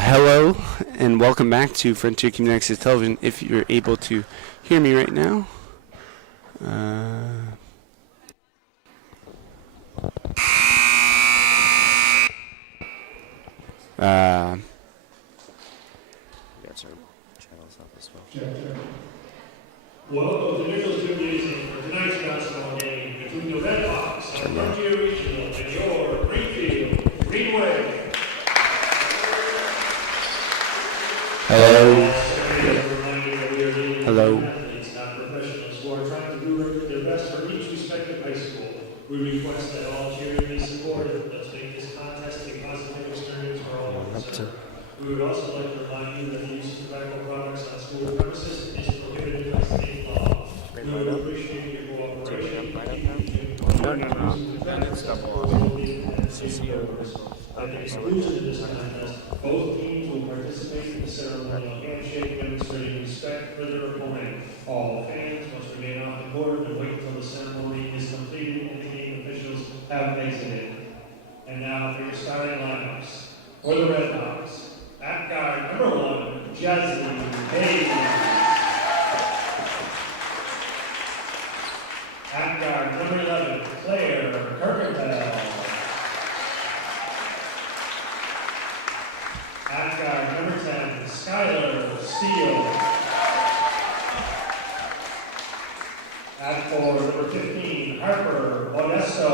Hello, and welcome back to Frontier Community Access Television. If you're able to hear me right now. Got our channels up as well. Welcome to Nichols Gymnasium for tonight's basketball game between the Red Hawks of Frontier Regional and your Greenfield Greenway. Hello. Hello. Athletes, not professionals, who are trying to do their best for each respective high school. We request that all cheering be supported. Let's make this contest a positive experience for all concerned. We would also like to remind you that the use of tobacco products on school premises is prohibited by state law. We would appreciate your cooperation. At the conclusion of this contest, both teams will participate in the ceremonial handshake demonstrating respect for their opponent. All fans must remain off the court and wait until the ceremony is completed and the game officials have exited. And now for your starting lineups. For the Red Hawks, at guard number 1, Jasmine Hayes. At guard number 11, Claire Kirkendall. At guard number 10, Skylar Steele. At forward number 15, Harper Modesto.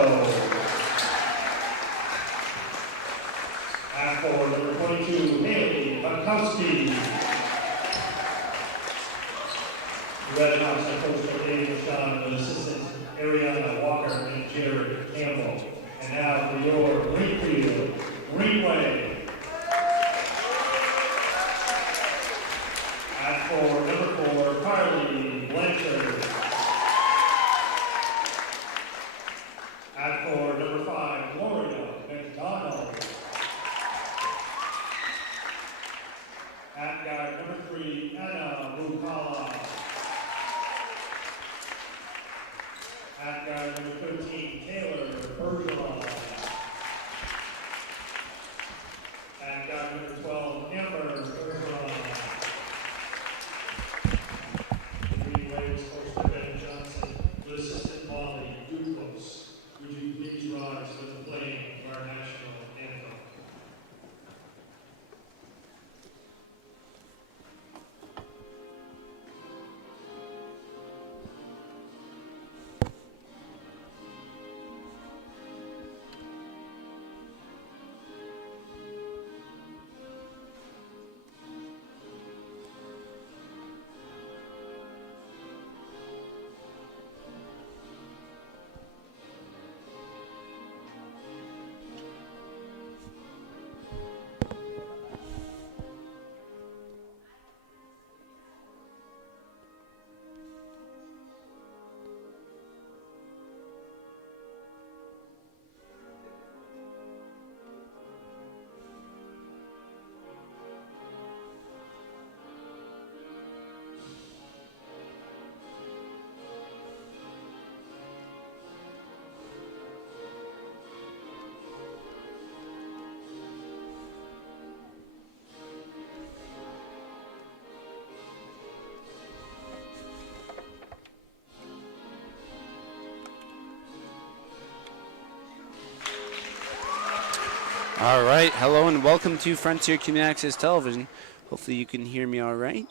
All right, hello and welcome to Frontier Community Access Television. Hopefully you can hear me all right.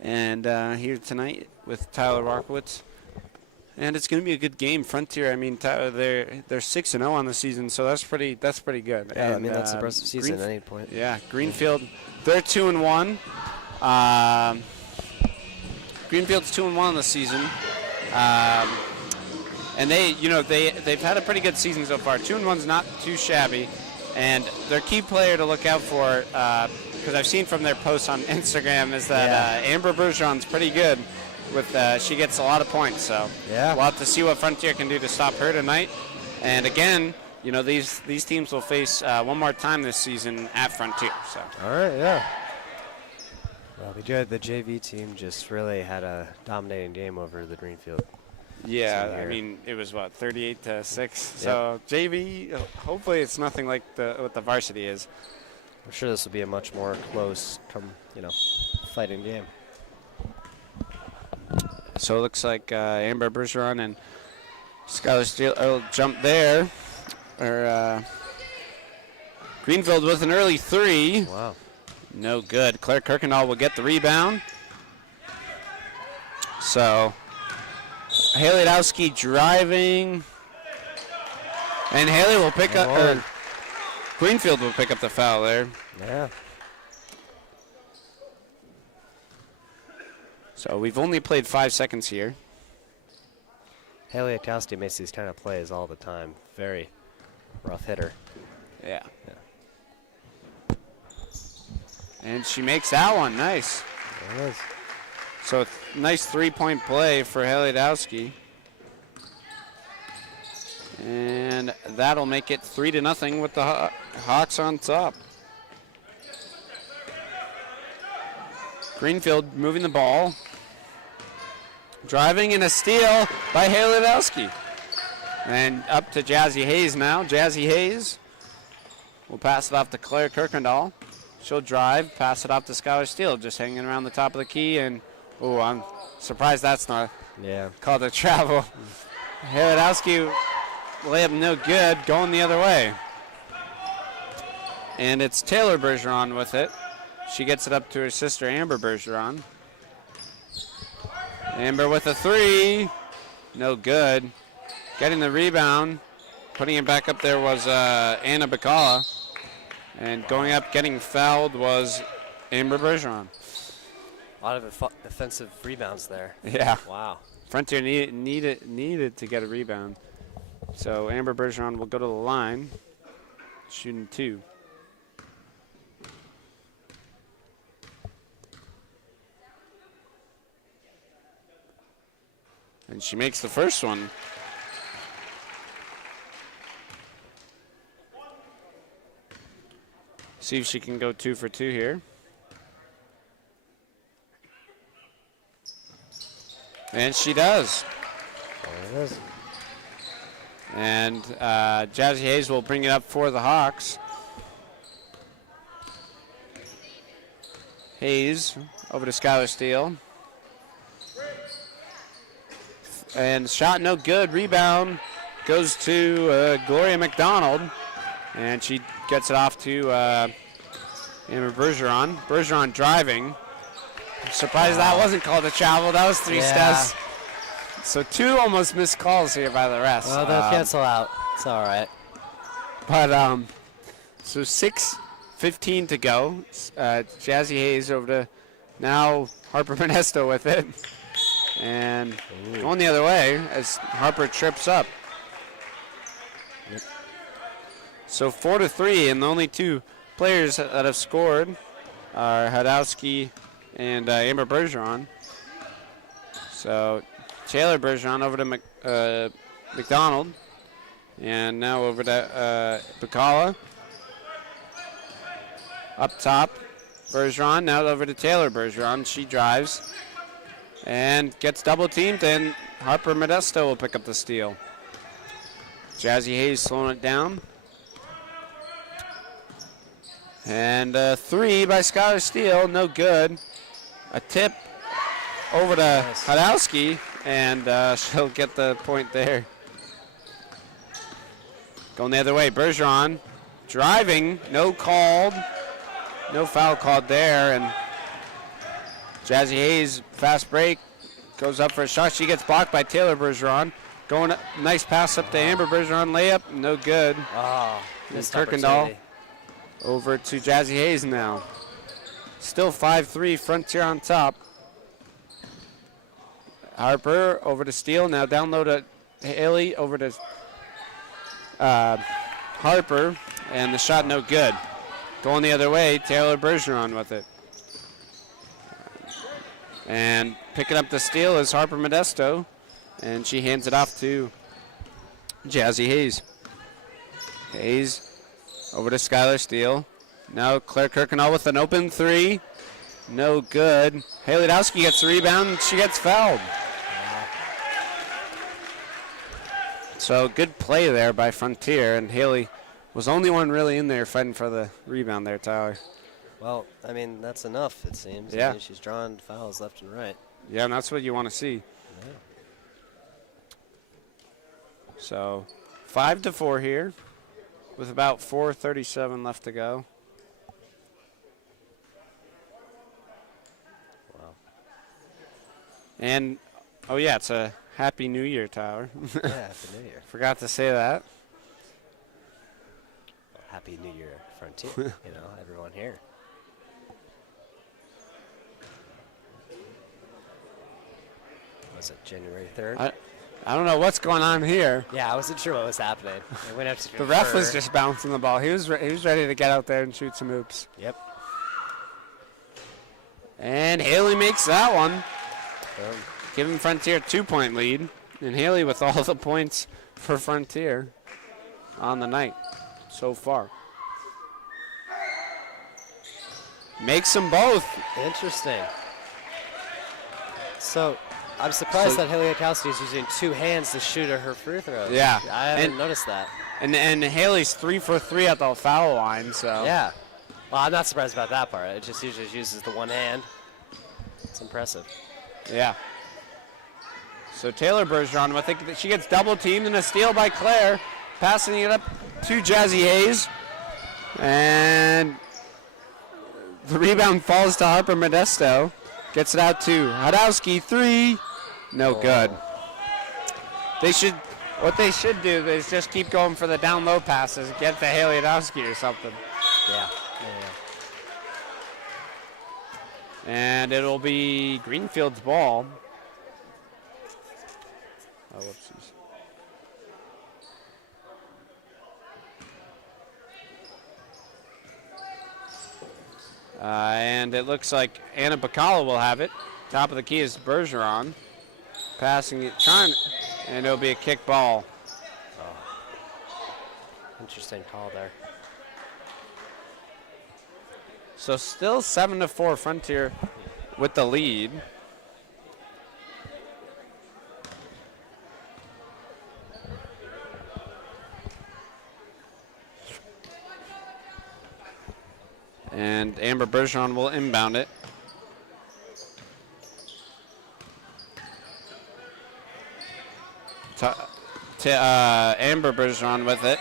And here tonight with Tyler Rockowitz. And it's going to be a good game. Frontier, I mean, they're 6-0 on the season, so that's pretty good. Yeah, and, I mean, that's an impressive season at any point. Yeah, Greenfield, they're 2-1. Greenfield's 2-1 on the season. And they've had a pretty good season so far. 2-1's not too shabby. And their key player to look out for, because I've seen from their posts on Instagram, is that Amber Bergeron's pretty good. She gets a lot of points, so we'll have to see what Frontier can do to stop her tonight. And again, these teams will face one more time this season at Frontier. So. All right, yeah. Well, the JV team just really had a dominating game over the Greenfield. Yeah, I mean, it was, 38-6? Yep. So JV, hopefully it's nothing like what the varsity is. I'm sure this will be a much more close, fighting game. So it looks like Amber Bergeron and Skylar Steele jump there. Greenfield with an early 3. Wow. No good. Claire Kirkendall will get the rebound. So Haley Dowski driving. And Haley will pick up, Greenfield will pick up the foul there. Yeah. So we've only played 5 seconds here. Haley Dowski makes these kind of plays all the time. Very rough hitter. Yeah. And she makes that one. Nice. There it is. So nice 3-point play for Haley Dowski. And that'll make it 3-0 with the Hawks on top. Greenfield moving the ball. Driving and a steal by Haley Dowski. And up to Jazzy Hayes now. Jazzy Hayes will pass it off to Claire Kirkendall. She'll drive, pass it off to Skylar Steele, just hanging around the top of the key. And, I'm surprised that's not called a travel. Haley Dowski layup no good, going the other way. And it's Taylor Bergeron with it. She gets it up to her sister, Amber Bergeron. Amber with a 3. No good. Getting the rebound. Putting it back up there was Anna Bacala. And going up, getting fouled was Amber Bergeron. A lot of offensive rebounds there. Yeah. Wow. Frontier needed to get a rebound. So Amber Bergeron will go to the line, shooting 2. And she makes the first one. See if she can go 2 for 2 here. And she does. There it is. And Jazzy Hayes will bring it up for the Hawks. Hayes over to Skylar Steele. And shot no good. Rebound goes to Gloria McDonald. And she gets it off to Amber Bergeron. Bergeron driving. I'm surprised that wasn't called a travel. That was 3 steps. So 2 almost missed calls here by the rest. Well, they'll cancel out. It's all right. But so 6:15 to go. Jazzy Hayes over to now Harper Modesto with it. And going the other way as Harper trips up. Yep. So 4-3, and the only 2 players that have scored are Hadowski and Amber Bergeron. So Taylor Bergeron over to McDonald. And now over to Bacala. Up top, Bergeron. Now over to Taylor Bergeron. She drives and gets double teamed, and Harper Modesto will pick up the steal. Jazzy Hayes slowing it down. And 3 by Skylar Steele, no good. A tip over to Hadowski, and she'll get the point there. Going the other way, Bergeron driving, no called. No foul called there, and Jazzy Hayes, fast break, goes up for a shot. She gets blocked by Taylor Bergeron. Going up, nice pass up to Amber Bergeron, layup, no good. Oh, And missed Kirkendall opportunity. over to Jazzy Hayes now. Still 5-3, Frontier on top. Harper over to Steele, now down low to Haley, over to Harper, and the shot no good. Going the other way, Taylor Bergeron with it. And picking up the steal is Harper Modesto, and she hands it off to Jazzy Hayes. Hayes over to Skylar Steele. Now Claire Kirkendall with an open three. No good. Haley Dowski gets the rebound, and she gets fouled. So good play there by Frontier, and Haley was the only one really in there fighting for the rebound there, Tyler. Well, I mean, that's enough, it seems. Yeah. I mean, she's drawing fouls left and right. Yeah, and that's what you want to see. Yeah. So 5-4 here with about 4:37 left to go. Wow. And, oh yeah, it's a Happy New Year, Tyler. Yeah, Happy New Year. Forgot to say that. Well, Happy New Year, Frontier. You know, everyone here. Was it January 3rd? I don't know what's going on here. Yeah, I wasn't sure what was happening. I went up to The ref was confer. just bouncing the ball. He was ready to get out there and shoot some hoops. Yep. And Haley makes that one, Boom. giving Frontier a 2-point lead. And Haley with all the points for Frontier on the night so far. Makes them both. Interesting. So, I'm surprised that Haley Akowski is using two hands to shoot at her free throws. Yeah. I haven't And- noticed that. And Haley's 3 for 3 at the foul line, so. Yeah. Well, I'm not surprised about that part. It just usually uses the one hand. It's impressive. Yeah. So Taylor Bergeron with it. She gets double teamed and a steal by Claire. Passing it up to Jazzy Hayes. And the rebound falls to Harper Modesto. Gets it out to Hadowski. 3. No good. What they should do is just keep going for the down low passes. Get to Haley Hadowski or something. Yeah. And it'll be Greenfield's ball. Oh, whoopsies. And it looks like Anna Bacala will have it. Top of the key is Bergeron. Passing it, and it'll be a kick ball. Interesting call there. So still 7-4 Frontier with the lead. And Amber Bergeron will inbound it. Amber Bergeron with it.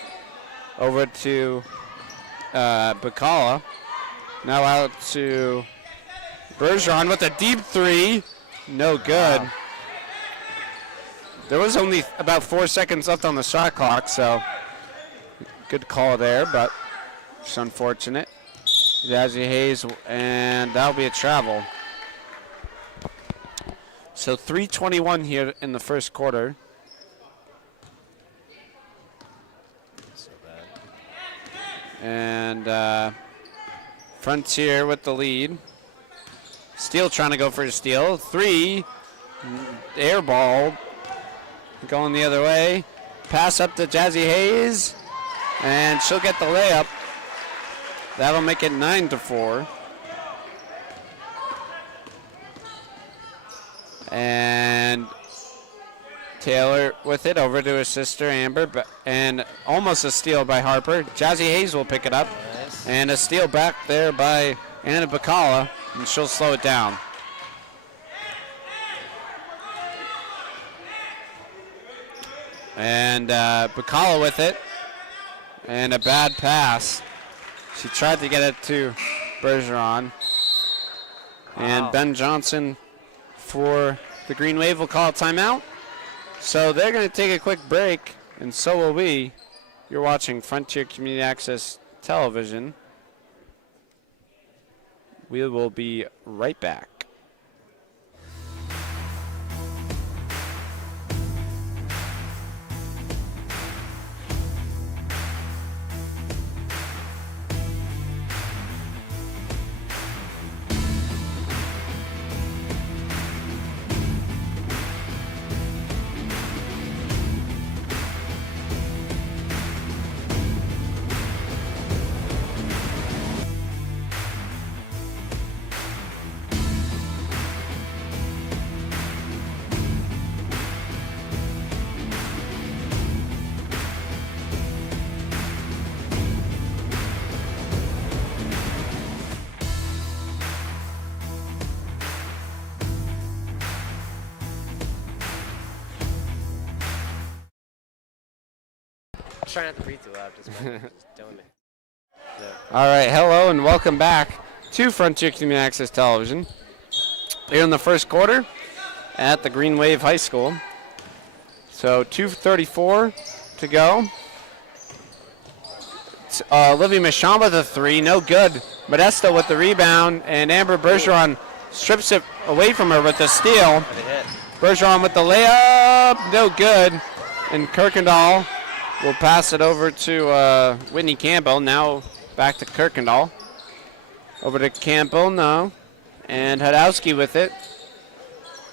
Over to Bacala. Now out to Bergeron with a deep 3. No good. Wow. There was only about 4 seconds left on the shot clock, so good call there, but it's unfortunate. Jazzy Hayes, and that'll be a travel. So 3:21 here in the first quarter. So bad. And Frontier with the lead. Steele trying to go for a steal. 3. Air ball. Going the other way. Pass up to Jazzy Hayes. And she'll get the layup. That'll make it 9-4. And Taylor with it over to her sister Amber, and almost a steal by Harper. Jazzy Hayes will pick it up. Nice. And a steal back there by Anna Bacala, and she'll slow it down. And Bacala with it. And a bad pass. She tried to get it to Bergeron. And Ben Johnson for the Green Wave will call a timeout. So they're going to take a quick break, and so will we. You're watching Frontier Community Access Television. We will be right back. Trying not to breathe too loud. Just doing it. Yeah. All right, hello and welcome back to Frontier Community Access Television. Here in the first quarter at the Green Wave High School. So 2:34 to go. Olivia Michon with a three, no good. Modesto with the rebound, and Amber Bergeron strips it away from her with the steal. Bergeron with the layup, no good. And Kirkendall will pass it over to Whitney Campbell. Now back to Kirkendall. Over to Campbell, no. And Hadowski with it.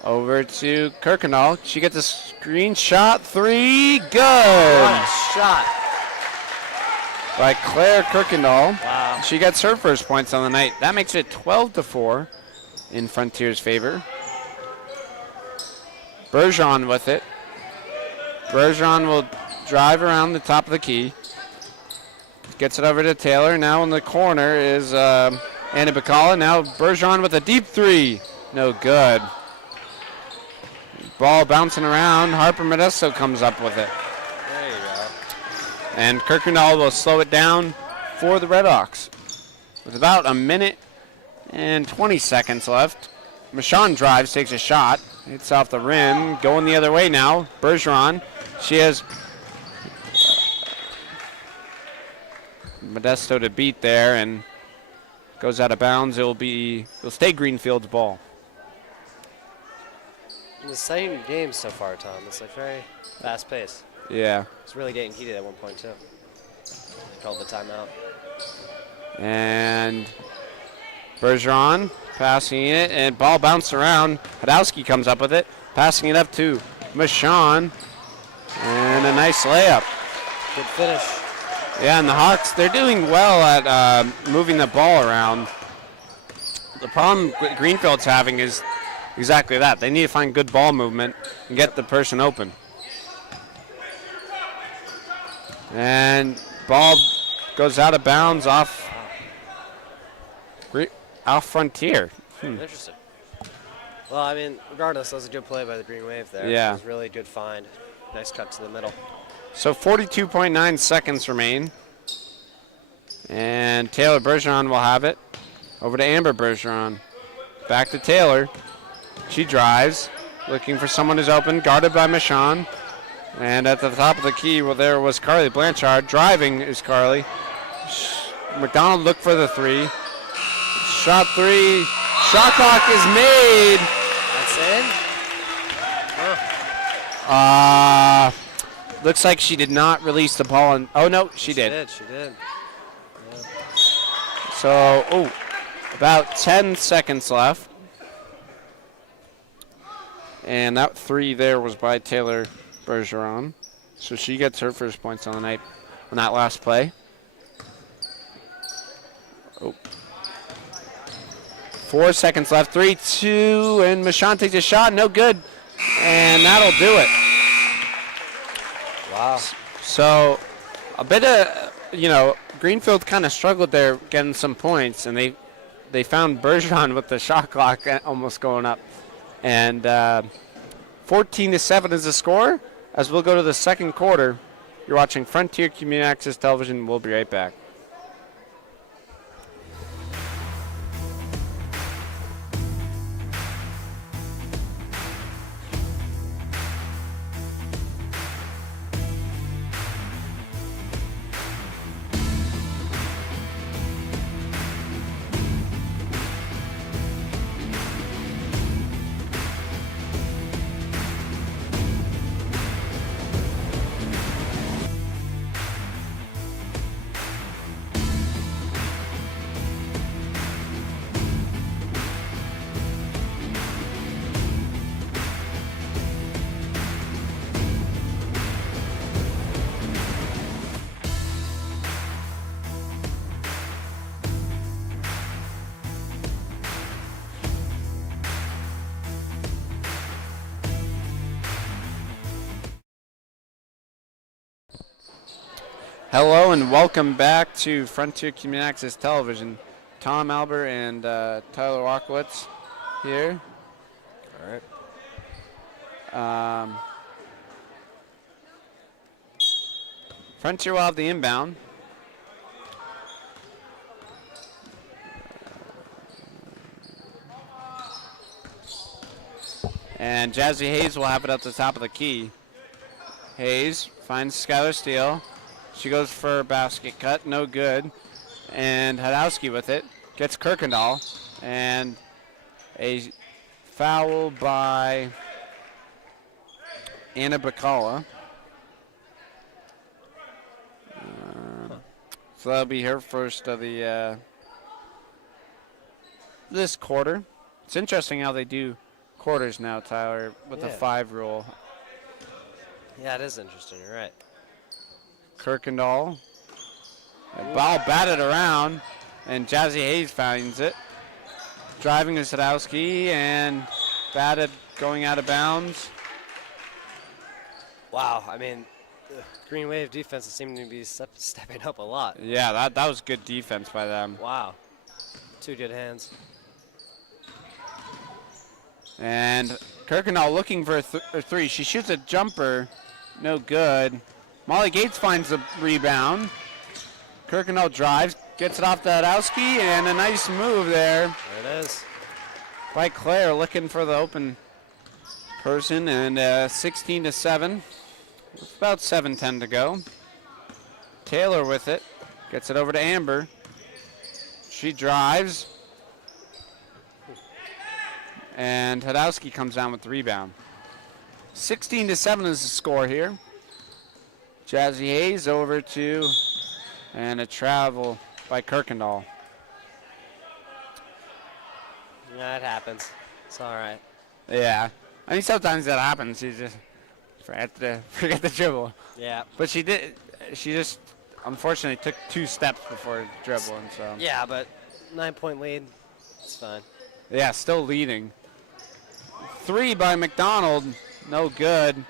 Over to Kirkendall. She gets a screen shot. Three, good. What a shot. By Claire Kirkendall. Wow. She gets her first points on the night. That makes it 12-4 in Frontier's favor. Bergeron with it. Bergeron will drive around the top of the key. Gets it over to Taylor. Now in the corner is Anna Bacala. Now Bergeron with a deep three. No good. Ball bouncing around. Harper Modesto comes up with it. There you go. And Kirkendall will slow it down for the Redhawks. With about a minute and 20 seconds left. Michon drives, takes a shot. Hits off the rim. Going the other way now. Bergeron. She has Modesto to beat there and goes out of bounds. It'll stay Greenfield's ball. The same game so far, Tom. It's like very fast pace. Yeah. It's really getting heated at one point too. They called the timeout. And Bergeron passing it, and ball bounced around. Hadowski comes up with it, passing it up to Michon, and a nice layup. Good finish. Yeah, and the Hawks, they're doing well at moving the ball around. The problem Greenfield's having is exactly that. They need to find good ball movement and get the person open. And ball goes out of bounds off Frontier. Interesting. Well, I mean, regardless, that was a good play by the Green Wave there. Yeah. It was really good find. Nice cut to the middle. So 42.9 seconds remain. And Taylor Bergeron will have it. Over to Amber Bergeron. Back to Taylor. She drives, looking for someone who's open, guarded by Michon. And at the top of the key, well, there was Carly Blanchard. Driving is Carly. McDonald looked for the three. Shot three. Shot clock is made. That's in? Huh. Looks like she did not release the ball. Oh, no, she did. She did. Yeah. So, about 10 seconds left. And that three there was by Taylor Bergeron. So she gets her first points on the night on that last play. 4 seconds left. 3-2, and Michon takes a shot. No good. And that'll do it. Wow. So a bit of, Greenfield kind of struggled there getting some points, and they found Bergeron with the shot clock almost going up. And 14-7 is the score as we'll go to the second quarter. You're You're watching Frontier Community Access Television. We'll be right back. Hello and welcome back to Frontier Community Access Television. Tom Albert and Tyler Walkowitz here. All right. Frontier will have the inbound. And Jazzy Hayes will have it at the top of the key. Hayes finds Skylar Steele. She goes for a basket cut, no good. And Hadowski with it. Gets Kirkendall. And a foul by Anna Bacala. So that'll be her first of the this quarter. It's interesting how they do quarters now, Tyler, with the 5 rule. Yeah, it is interesting. You're right. Kirkendall. The ball batted around, and Jazzy Hayes finds it. Driving to Sadowski, and batted going out of bounds. Wow, I mean, Green Wave defense is seeming to be stepping up a lot. Yeah, that was good defense by them. Wow. 2 good hands. And Kirkendall looking for a three. She shoots a jumper, no good. Molly Gates finds the rebound. Kirkendall drives, gets it off to Hadowski, and a nice move there. There it is. By Claire, looking for the open person, and 16-7. With about 7:10 to go. Taylor with it, gets it over to Amber. She drives, and Hadowski comes down with the rebound. 16-7 is the score here. Jazzy Hayes over to, and a travel by Kirkendall. Yeah, it happens. It's all right. Yeah, I mean sometimes that happens. You just forget the dribble. Yeah. But she did. She just unfortunately took 2 steps before dribbling. So. Yeah, but 9-point lead. It's fine. Yeah, still leading. 3 by McDonald, no good.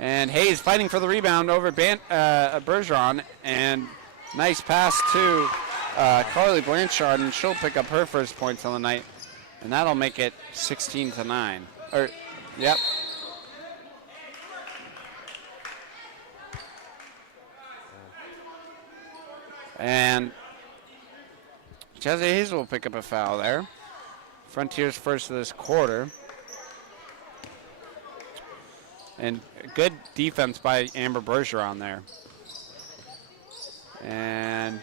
And Hayes fighting for the rebound over Bergeron, and nice pass to Carly Blanchard, and she'll pick up her first points on the night, and that'll make it 16-9. Yep. And Jazzy Hayes will pick up a foul there. Frontier's first of this quarter. And good defense by Amber Bergeron there. And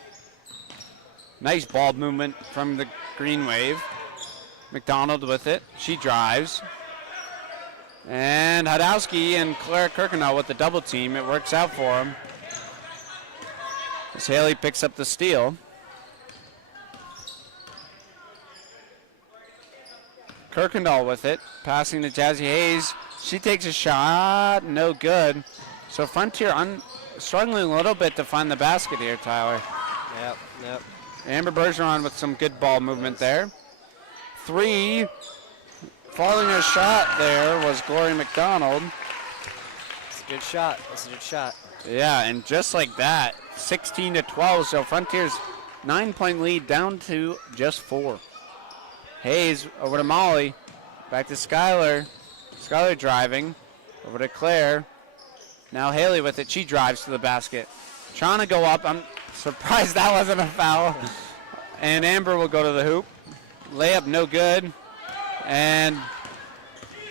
nice ball movement from the Green Wave. McDonald with it. She drives. And Hadowski and Claire Kirkendall with the double team. It works out for them. As Haley picks up the steal. Kirkendall with it. Passing to Jazzy Hayes. She takes a shot, no good. So Frontier struggling a little bit to find the basket here, Tyler. Yep. Amber Bergeron with some good ball movement there. 3, following a shot there was Glory McDonald. It's a good shot. That's a good shot. Yeah, and just like that, 16-12. So Frontier's 9-point lead down to just 4. Hayes over to Molly, back to Skylar. Skylar driving over to Claire. Now Haley with it. She drives to the basket. Trying to go up. I'm surprised that wasn't a foul. And Amber will go to the hoop. Layup no good. And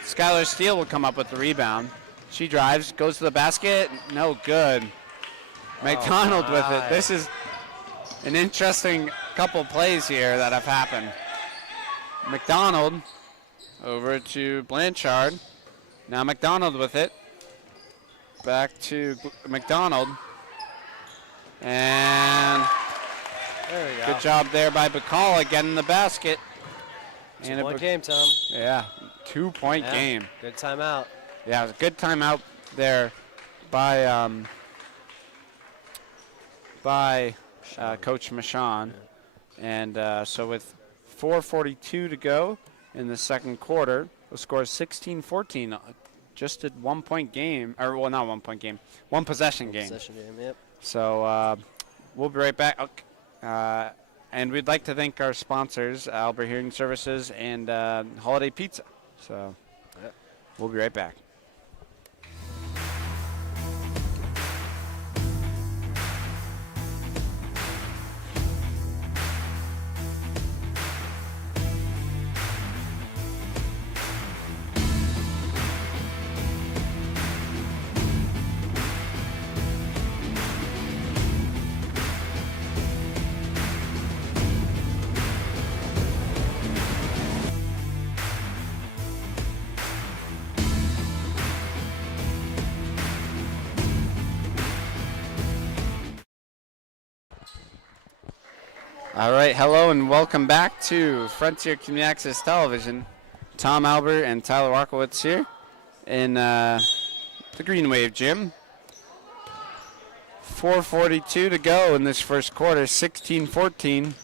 Skylar Steele will come up with the rebound. She drives, goes to the basket. No good. McDonald with it. This is an interesting couple plays here that have happened. McDonald over to Blanchard. Now McDonald with it. Back to McDonald. And There we go. good job there by Bacala getting the basket. And a game, Tom. Yeah, 2-point game. Good timeout. Yeah, it was a good timeout there by Coach Michon. And so with 4:42 to go in the second quarter, the score is 16-14. Just a 1-point game, or well, not 1-point game, one possession game. Possession game, yep. So we'll be right back. And we'd like to thank our sponsors, Albert Hearing Services and Holiday Pizza. So we'll be right back. All right, hello and welcome back to Frontier Community Access Television. Tom Albert and Tyler Walkowitz here in the Green Wave Gym. 4:42 to go in this first quarter, 16-14.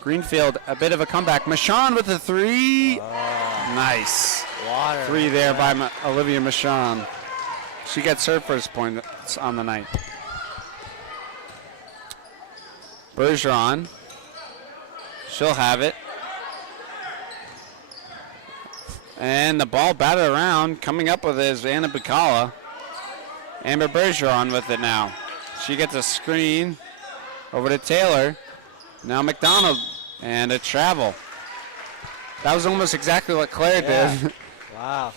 Greenfield, a bit of a comeback. Michon with a three. Nice. Water. Three there by Olivia Michon. She gets her first point on the night. Bergeron, she'll have it. And the ball batted around. Coming up with it is Anna Bacala. Amber Bergeron with it now. She gets a screen over to Taylor. Now McDonald and a travel. That was almost exactly what Claire did. Wow.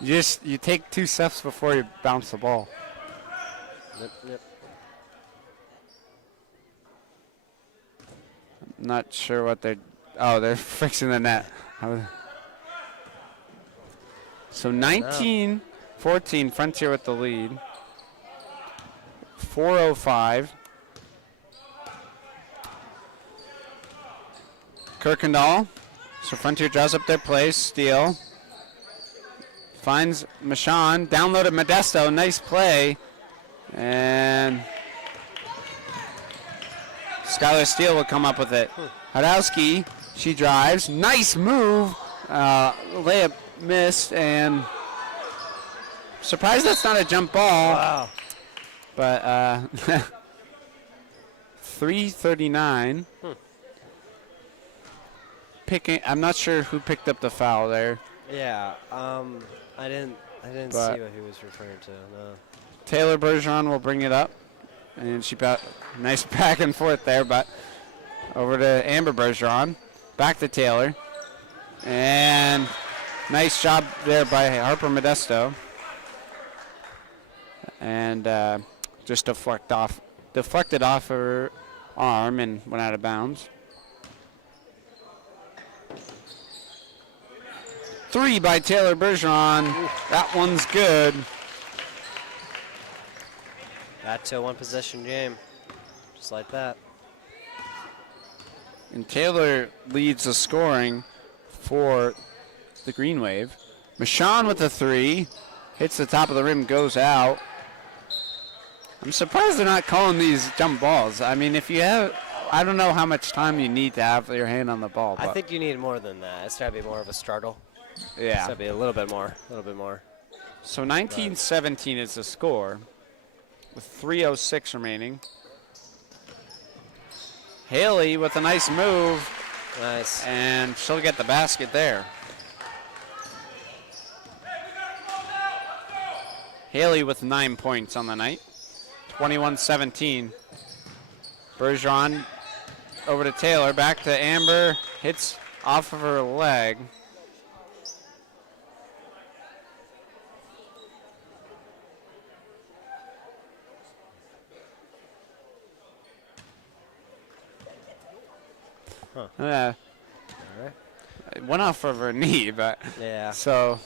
You take 2 steps before you bounce the ball. Yep. Not sure what they're fixing the net. So 19-14, Frontier with the lead. 4:05. Kirkendall. So Frontier draws up their play. Steele. Finds Michon. Downloaded Modesto. Nice play. And Skylar Steele will come up with it. Hadowski, she drives. Nice move. Layup missed, and surprised that's not a jump ball. Wow. But 3:39. I'm not sure who picked up the foul there. Yeah. I didn't see what he was referring to. No. Taylor Bergeron will bring it up. And nice back and forth there, but over to Amber Bergeron. Back to Taylor. And nice job there by Harper Modesto. And just deflected off her arm and went out of bounds. 3 by Taylor Bergeron. That one's good. Back to a one-possession game, just like that. And Taylor leads the scoring for the Green Wave. Michon with a 3. Hits the top of the rim, goes out. I'm surprised they're not calling these jump balls. I mean, if you have, I don't know how much time you need to have your hand on the ball. I think you need more than that. It's got to be more of a struggle. Yeah. It's got to be a little bit more. So 19-17 is the score with 3:06 remaining. Haley with a nice move. Nice. And she'll get the basket there. Haley with 9 points on the night. 21-17. Bergeron over to Taylor. Back to Amber. Hits off of her leg. Huh. All right. It went off of her knee, but Yeah. so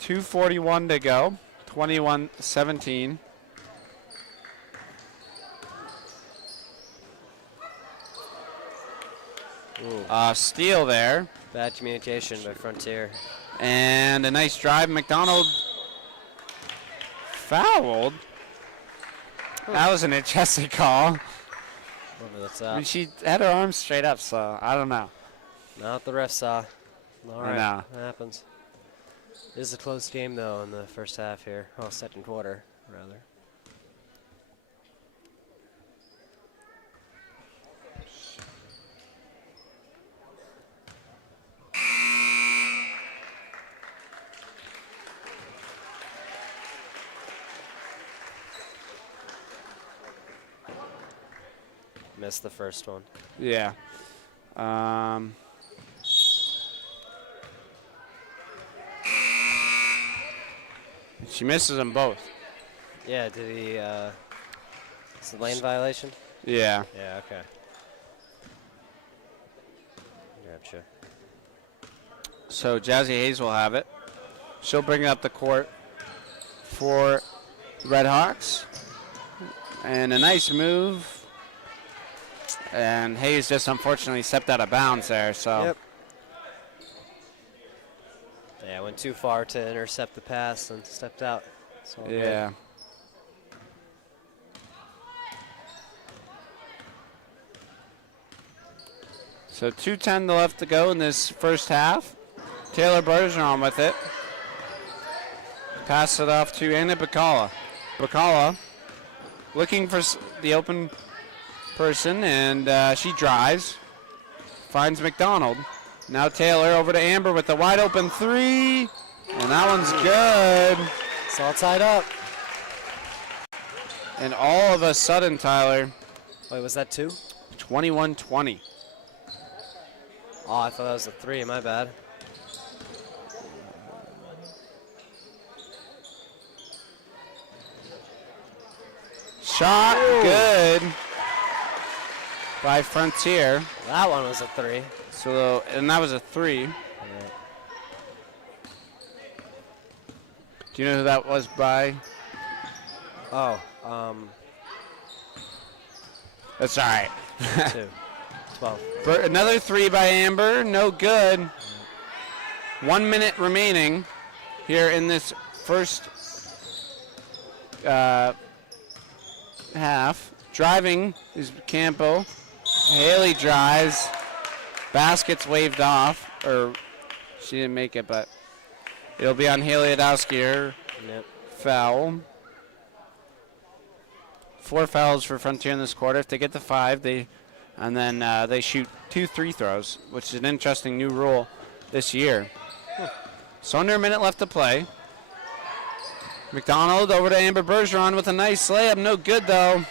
2:41 to go. 21-17. Steal there. Bad communication by Frontier. And a nice drive. McDonald fouled. That was an interesting call. Over the top. I mean, she had her arms straight up, so I don't know. Not what the ref saw. All right. know. That happens. This is a close game, though, in the first half here. Oh, second quarter, rather. Missed the first one. Yeah. She misses them both. Yeah, did he, it's a lane violation? Yeah. Yeah, okay. Gotcha. So Jazzy Hayes will have it. She'll bring it up the court for the Red Hawks. And a nice move. And Hayes just unfortunately stepped out of bounds there, so. Yep. Yeah, went too far to intercept the pass and stepped out. So Yeah. So 2:10 left to go in this first half. Taylor Bergeron with it. Pass it off to Anna Bacala. Bacala looking for the open person, and she drives. Finds McDonald. Now Taylor over to Amber with the wide open three. And that one's good. It's all tied up. And all of a sudden, Tyler, Wait, was that 2? 21-20. Oh, I thought that was a 3. My bad. Shot good by Frontier. That one was a 3. So, and that was a 3. Yeah. Do you know who that was by? Oh, That's all right. 2. 12. Another 3 by Amber, no good. 1 minute remaining here in this first half. Driving is Campo. Haley drives. Basket's waved off, or she didn't make it, but it'll be on Haley Adowski. Her Yep. foul. 4 fouls for Frontier in this quarter. If they get to 5, they shoot 2 free throws, which is an interesting new rule this year. So under a minute left to play. McDonald over to Amber Bergeron with a nice layup. No good, though.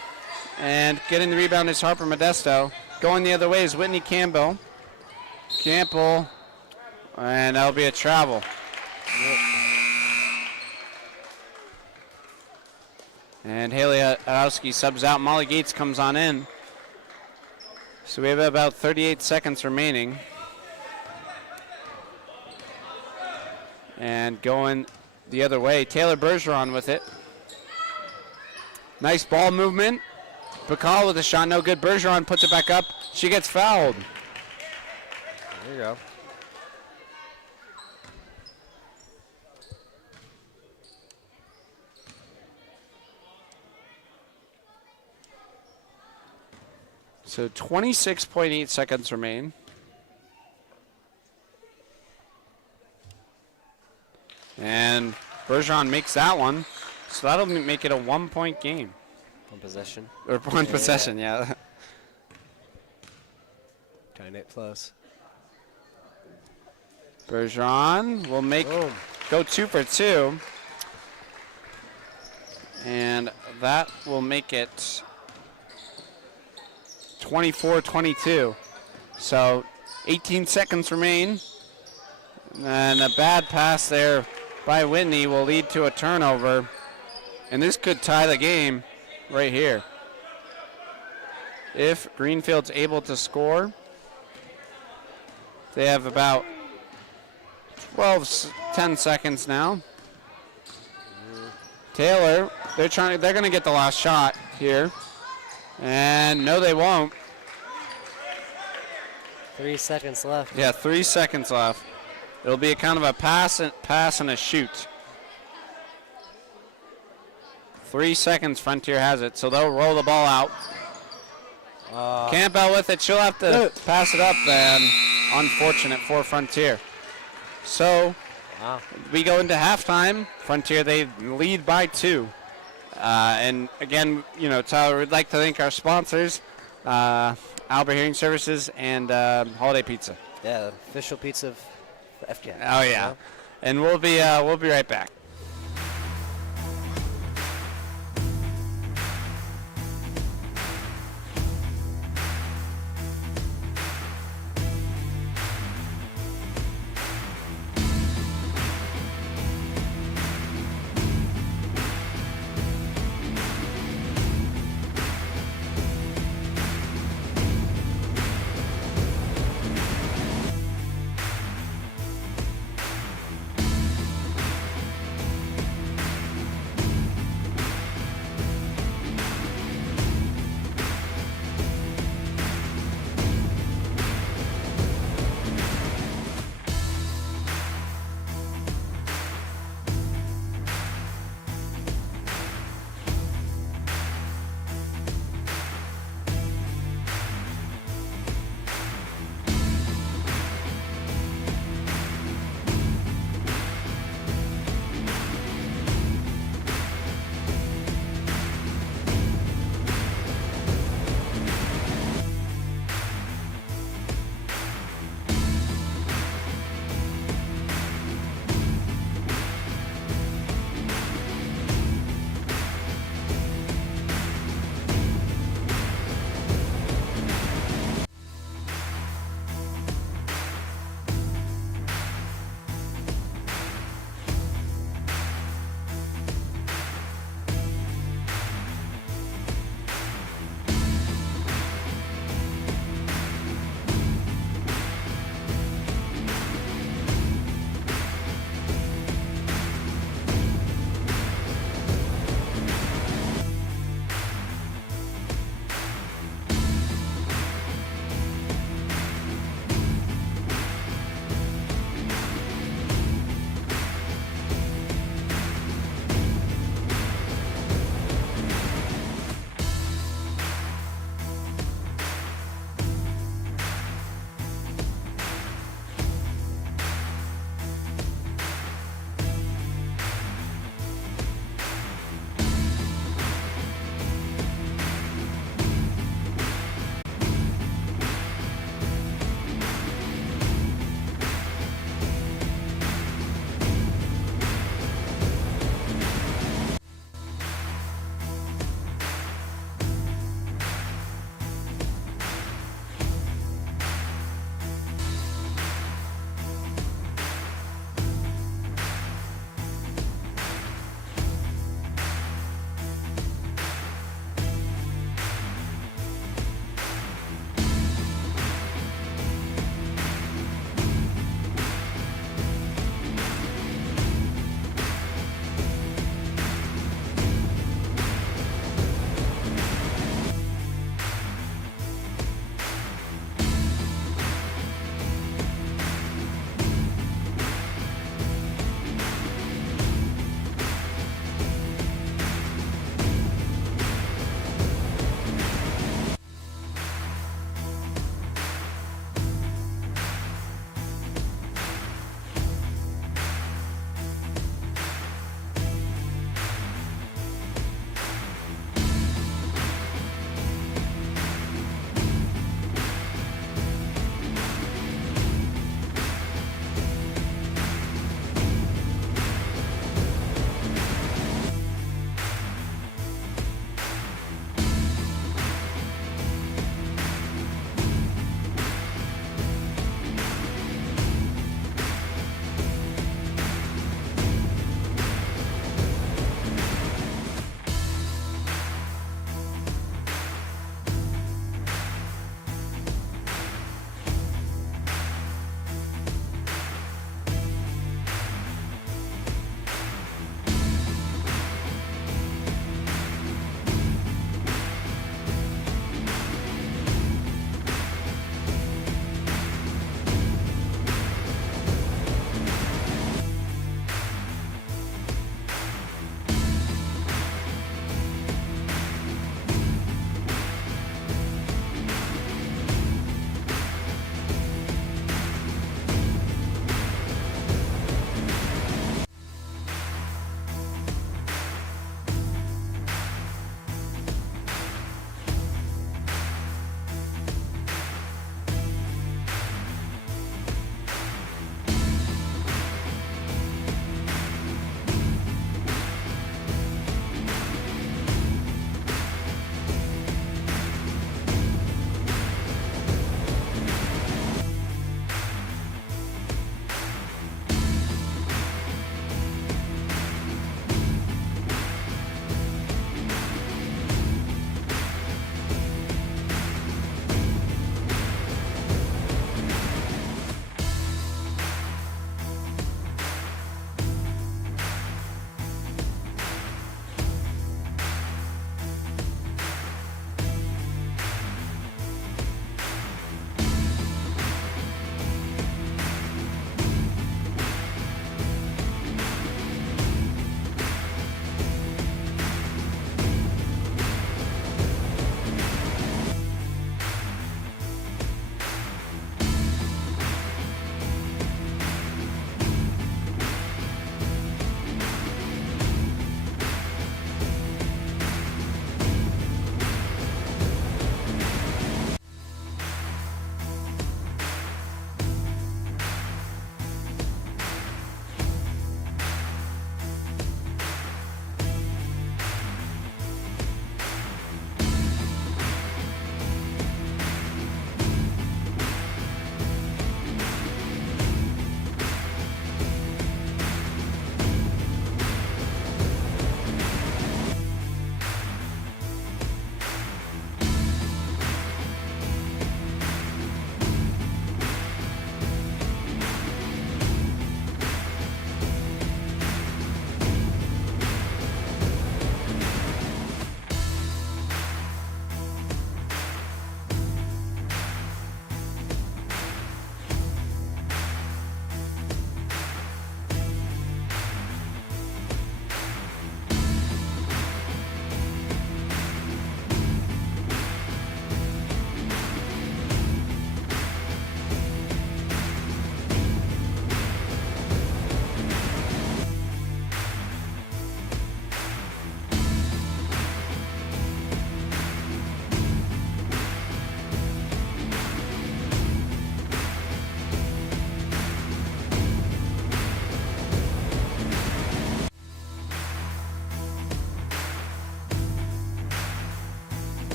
And getting the rebound is Harper Modesto. Going the other way is Whitney Campbell. Campbell. And that'll be a travel. Yep. And Haley Adowski subs out. Molly Gates comes on in. So we have about 38 seconds remaining. And going the other way, Taylor Bergeron with it. Nice ball movement. Bacall with a shot, no good. Bergeron puts it back up. She gets fouled. There you go. So 26.8 seconds remain. And Bergeron makes that one. So that'll make it a 1-point game. One possession. Or one possession, yeah. Tying it close. Bergeron will Boom. go 2 for 2. And that will make it 24-22. So 18 seconds remain. And a bad pass there by Whitney will lead to a turnover. And this could tie the game right here. If Greenfield's able to score, they have about 10 seconds now. Taylor, they're going to get the last shot here. And no, they won't. 3 seconds left. Yeah, 3 seconds left. It'll be a kind of a pass and a shoot. 3 seconds, Frontier has it, so they'll roll the ball out. Campbell with it. She'll have to pass it up, then. Unfortunate for Frontier. So we go into halftime. Frontier, they lead by 2. And again, Tyler, we'd like to thank our sponsors, Albert Hearing Services and Holiday Pizza. Yeah, the official pizza for FCAT. Oh yeah, and we'll be right back.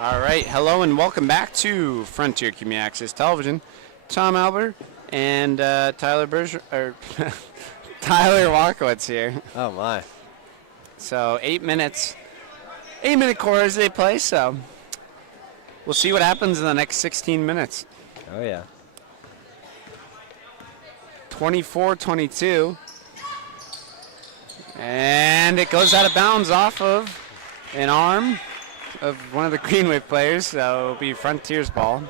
All right, hello and welcome back to Frontier Community Access Television. Tom Albert and Tyler Walkowitz here. Oh, my. So 8 minutes, 8-minute quarters they play, so we'll see what happens in the next 16 minutes. Oh, yeah. 24-22. And it goes out of bounds off of an arm of one of the Greenway players, so it'll be Frontier's ball.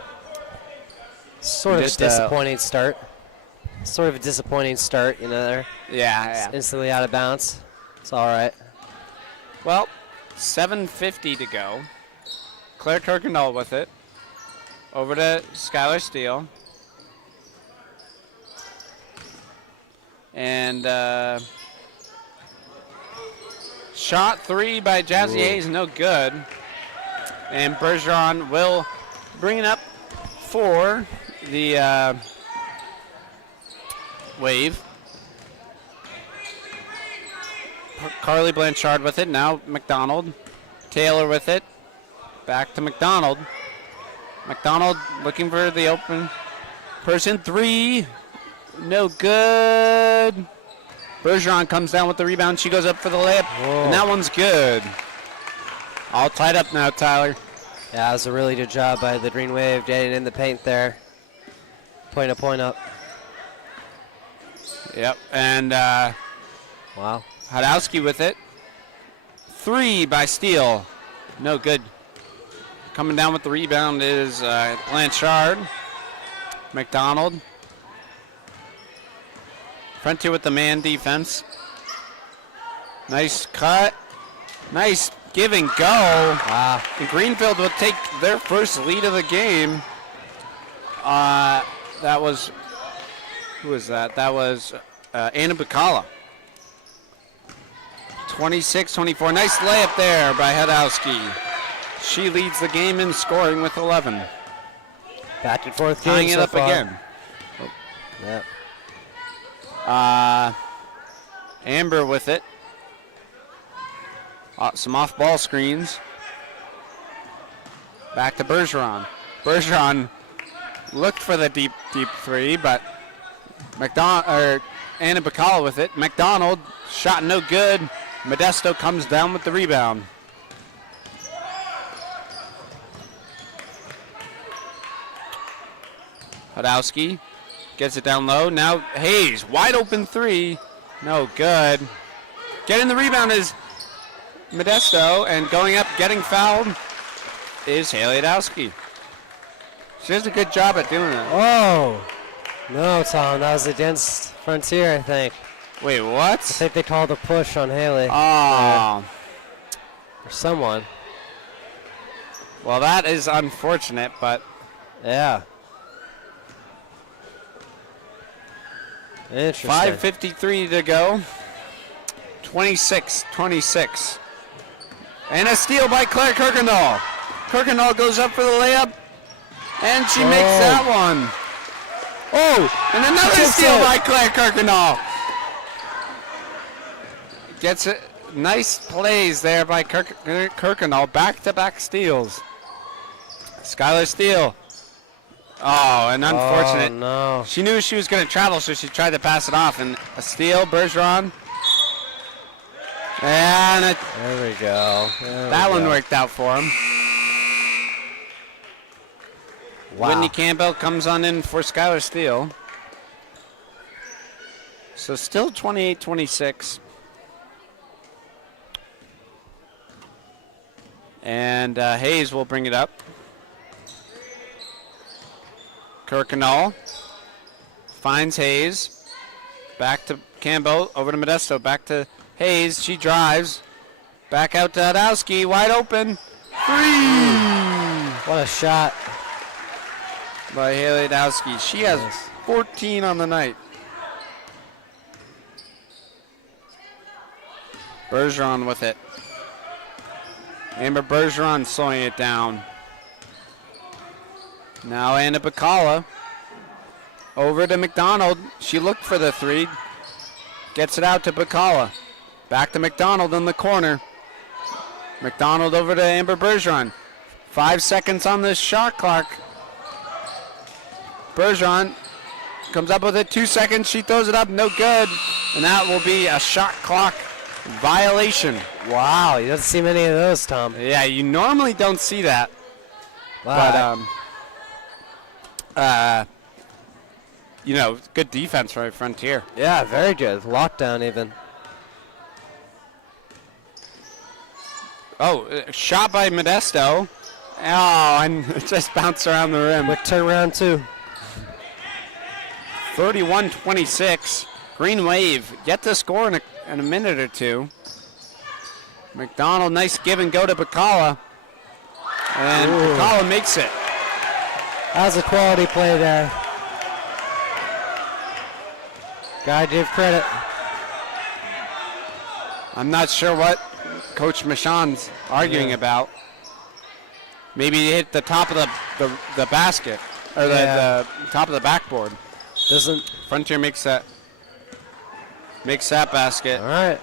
Sort of a disappointing start. Sort of a disappointing start, there. Yeah. It's instantly out of bounds. It's all right. Well, 7:50 to go. Claire Kirkendall with it. Over to Skylar Steele. And shot 3 by Jazzy Hayes, no good. And Bergeron will bring it up for the Wave. Carly Blanchard with it. Now McDonald. Taylor with it. Back to McDonald. McDonald looking for the open person. 3. No good. Bergeron comes down with the rebound. She goes up for the layup. Whoa. And that one's good. All tied up now, Tyler. Yeah, that was a really good job by the Green Wave getting in the paint there. Point up. Yep. And Wow. Hadowski with it. 3 by Steele. No good. Coming down with the rebound is Blanchard. McDonald. Frontier with the man defense. Nice cut. Nice give and go. And Greenfield will take their first lead of the game. That was, who was that? That was Anna Bacala. 26-24. Nice layup there by Hadowski. She leads the game in scoring with 11. Back and forth game Tying it so up far. again. Yep. Amber with it. Some off-ball screens. Back to Bergeron. Bergeron looked for the deep 3, but Anna Bacala with it. McDonald shot no good. Modesto comes down with the rebound. Hadowski gets it down low. Now Hayes, wide open 3. No good. Getting the rebound is Modesto, and going up, getting fouled is Haley Hadowski. She does a good job at doing that. Oh. No, Tom, that was against Frontier, I think. Wait, what? I think they called a push on Haley. Oh. Or someone. Well, that is unfortunate, but Yeah. Interesting. 5:53 to go. 26-26. And a steal by Claire Kirkendall. Kirkendall goes up for the layup, and she makes that one. Oh, and another steal by Claire Kirkendall. Gets it. Nice plays there by Kirkendall. Back-to-back steals. Skylar Steele. Oh, and unfortunate. Oh, no. She knew she was going to travel, so she tried to pass it off. And a steal, Bergeron. And There we go. that one worked out for him. Wow. Whitney Campbell comes on in for Skylar Steele. So still 28-26. And Hayes will bring it up. Kirkendall finds Hayes. Back to Campbell, over to Modesto, back to Hayes. She drives. Back out to Hadowski, wide open. 3! What a shot. By Haley Hadowski. She has 14 on the night. Bergeron with it. Amber Bergeron slowing it down. Now Anna Bacala. Over to McDonald. She looked for the 3. Gets it out to Bacala. Back to McDonald in the corner. McDonald over to Amber Bergeron. 5 seconds on the shot clock. Bergeron comes up with it. 2 seconds. She throws it up. No good. And that will be a shot clock violation. Wow, you don't see many of those, Tom. Yeah, you normally don't see that. Wow. But, good defense by Frontier. Yeah, very good. Lockdown even. Oh, shot by Modesto. Oh, and it just bounced around the rim. Quick turnaround, too. 31-26. Green Wave get the score in a minute or two. McDonald, nice give and go to Bacala. And Bacala makes it. That was a quality play there. Gotta give credit. I'm not sure what Coach Michon's arguing about. Maybe he hit the top of the basket, or the top of the backboard. Frontier makes that basket. All right.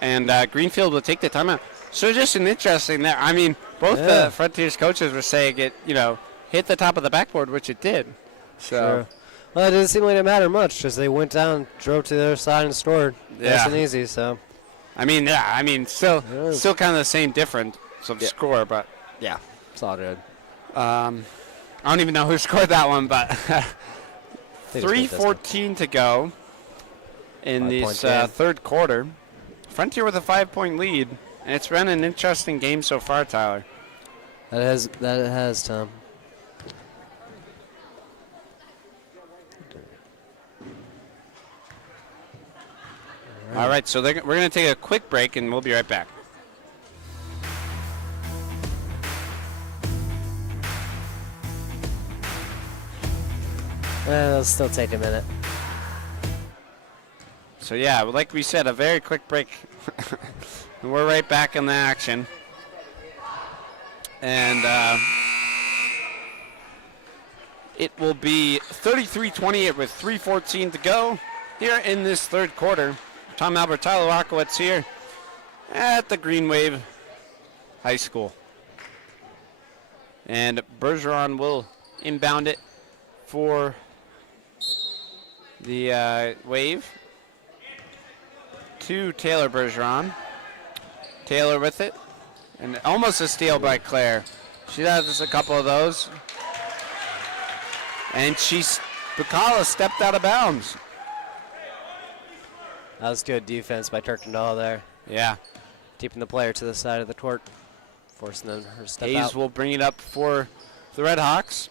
And Greenfield will take the timeout. So just an interesting there. I mean, both the Frontiers coaches were saying it, hit the top of the backboard, which it did. So, sure. Well, it didn't seem like it mattered much because they went down, drove to the other side, and scored. Nice and easy. So, still kind of the same difference of score, but yeah, it's all good. I don't even know who scored that one, but 3:14 to go in this third quarter. Frontier with a 5-point lead, and it's been an interesting game so far, Tyler. That it has, Tom. All right, so we're going to take a quick break, and we'll be right back. It'll still take a minute. So, yeah, like we said, a very quick break. And we're right back in the action. And it will be 33-28 with 3:14 to go here in this third quarter. Tom Albert, Tyler Rockowitz here at the Green Wave High School. And Bergeron will inbound it for the Wave to Taylor Bergeron. Taylor with it. And almost a steal by Claire. She has a couple of those. And Bacala stepped out of bounds. That was good defense by Kirkendall there. Yeah. Keeping the player to the side of the court, forcing them her step Hayes out. will bring it up for the Red Hawks.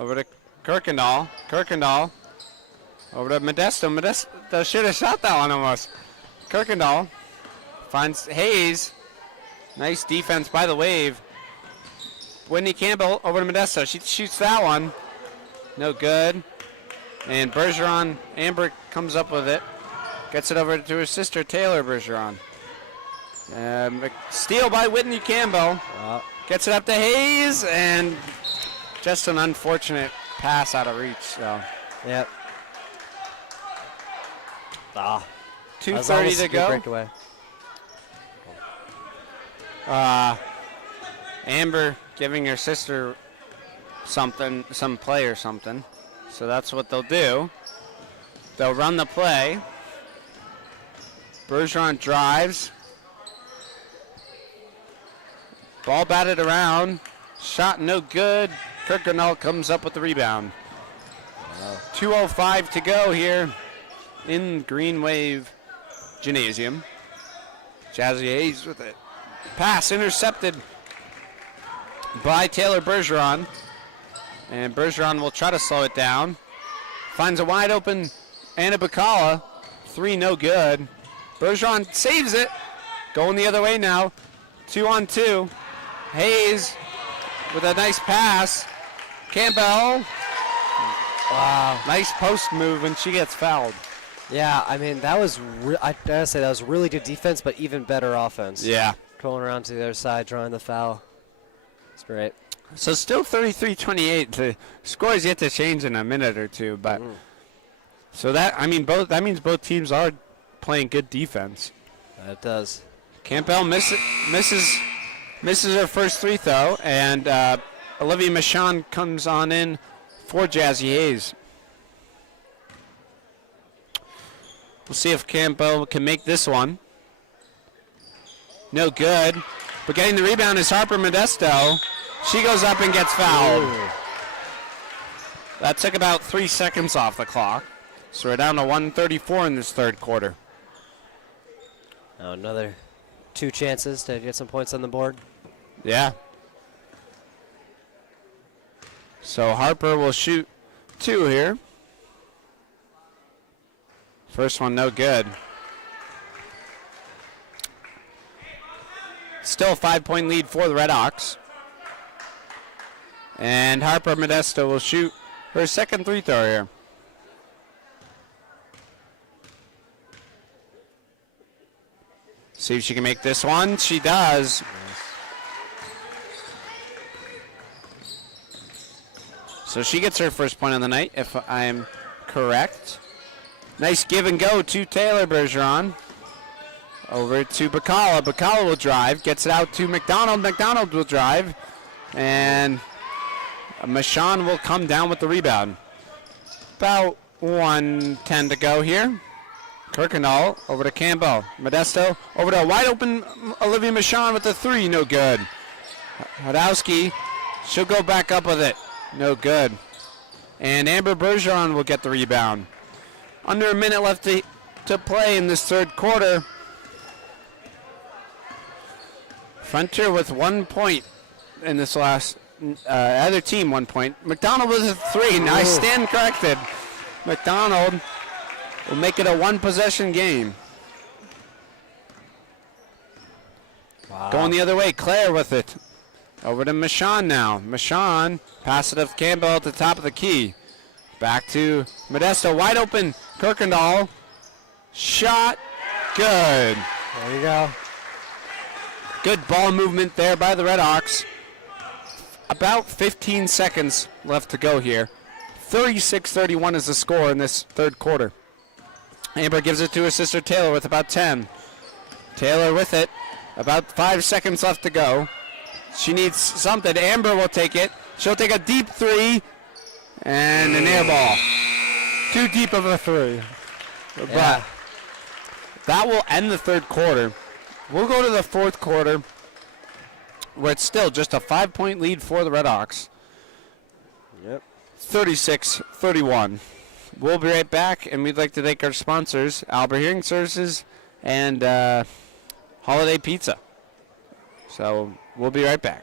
Over to Kirkendall. Kirkendall. Over to Modesto. Modesto should have shot that one almost. Kirkendall finds Hayes. Nice defense by the Wave. Whitney Campbell over to Modesto. She shoots that one. No good. And Bergeron, Amber comes up with it. Gets it over to her sister, Taylor Bergeron. Steal by Whitney Campbell. Gets it up to Hayes, and just an unfortunate pass out of reach. So. Yep. 2:30 to go. Breakaway. Amber giving her sister some play or something. So that's what they'll do. They'll run the play. Bergeron drives. Ball batted around. Shot no good. Kirkendall comes up with the rebound. 2:05 to go here in Green Wave Gymnasium. Jazzy Hayes with it. Pass intercepted by Taylor Bergeron. And Bergeron will try to slow it down. Finds a wide open Anna Bacala. 3 no good. Bergeron saves it. Going the other way now. 2-on-2. Hayes with a nice pass. Campbell. Wow. Nice post move, and she gets fouled. Yeah, I mean, that was, I gotta say, that was really good defense, but even better offense. Yeah. Going around to the other side, drawing the foul. It's great. So still 33-28. The score is yet to change in a minute or two, but so that means both teams are playing good defense. It does. Campbell misses misses her first free throw, and Olivia Michon comes on in for Jazzy Hayes. We'll see if Campbell can make this one. No good. But getting the rebound is Harper Modesto. She goes up and gets fouled. Ooh. That took about 3 seconds off the clock. So we're down to 1:34 in this third quarter. Now another 2 chances to get some points on the board. Yeah. So Harper will shoot 2 here. First one no good. Still a 5-point lead for the Red Hawks. And Harper Modesto will shoot her second free throw here. See if she can make this one. She does. So she gets her first point of the night, if I'm correct. Nice give and go to Taylor Bergeron. Over to Bacala. Bacala will drive. Gets it out to McDonald. McDonald will drive. And Michon will come down with the rebound. About 1:10 to go here. Kirkendall over to Campbell. Modesto over to a wide open Olivia Michon with the 3. No good. Hadowski, she'll go back up with it. No good. And Amber Bergeron will get the rebound. Under a minute left to play in this third quarter. Frontier with 1 point in this last, other team 1 point. McDonald with a 3. Now I stand corrected. McDonald will make it a 1-possession game. Wow. Going the other way, Claire with it. Over to Michon now. Michon, pass it up to Campbell at the top of the key. Back to Modesto, wide open. Kirkendall, shot, good. There you go. Good ball movement there by the Red Hawks. About 15 seconds left to go here. 36-31 is the score in this third quarter. Amber gives it to her sister Taylor with about 10. Taylor with it. About 5 seconds left to go. She needs something. Amber will take it. She'll take a deep 3 and an air ball. Too deep of a 3. Yeah. But that will end the third quarter. We'll go to the fourth quarter where it's still just a 5-point lead for the Red Hawks. Yep. 36-31. We'll be right back, and we'd like to thank our sponsors, Albert Hearing Services and Holiday Pizza. So we'll be right back.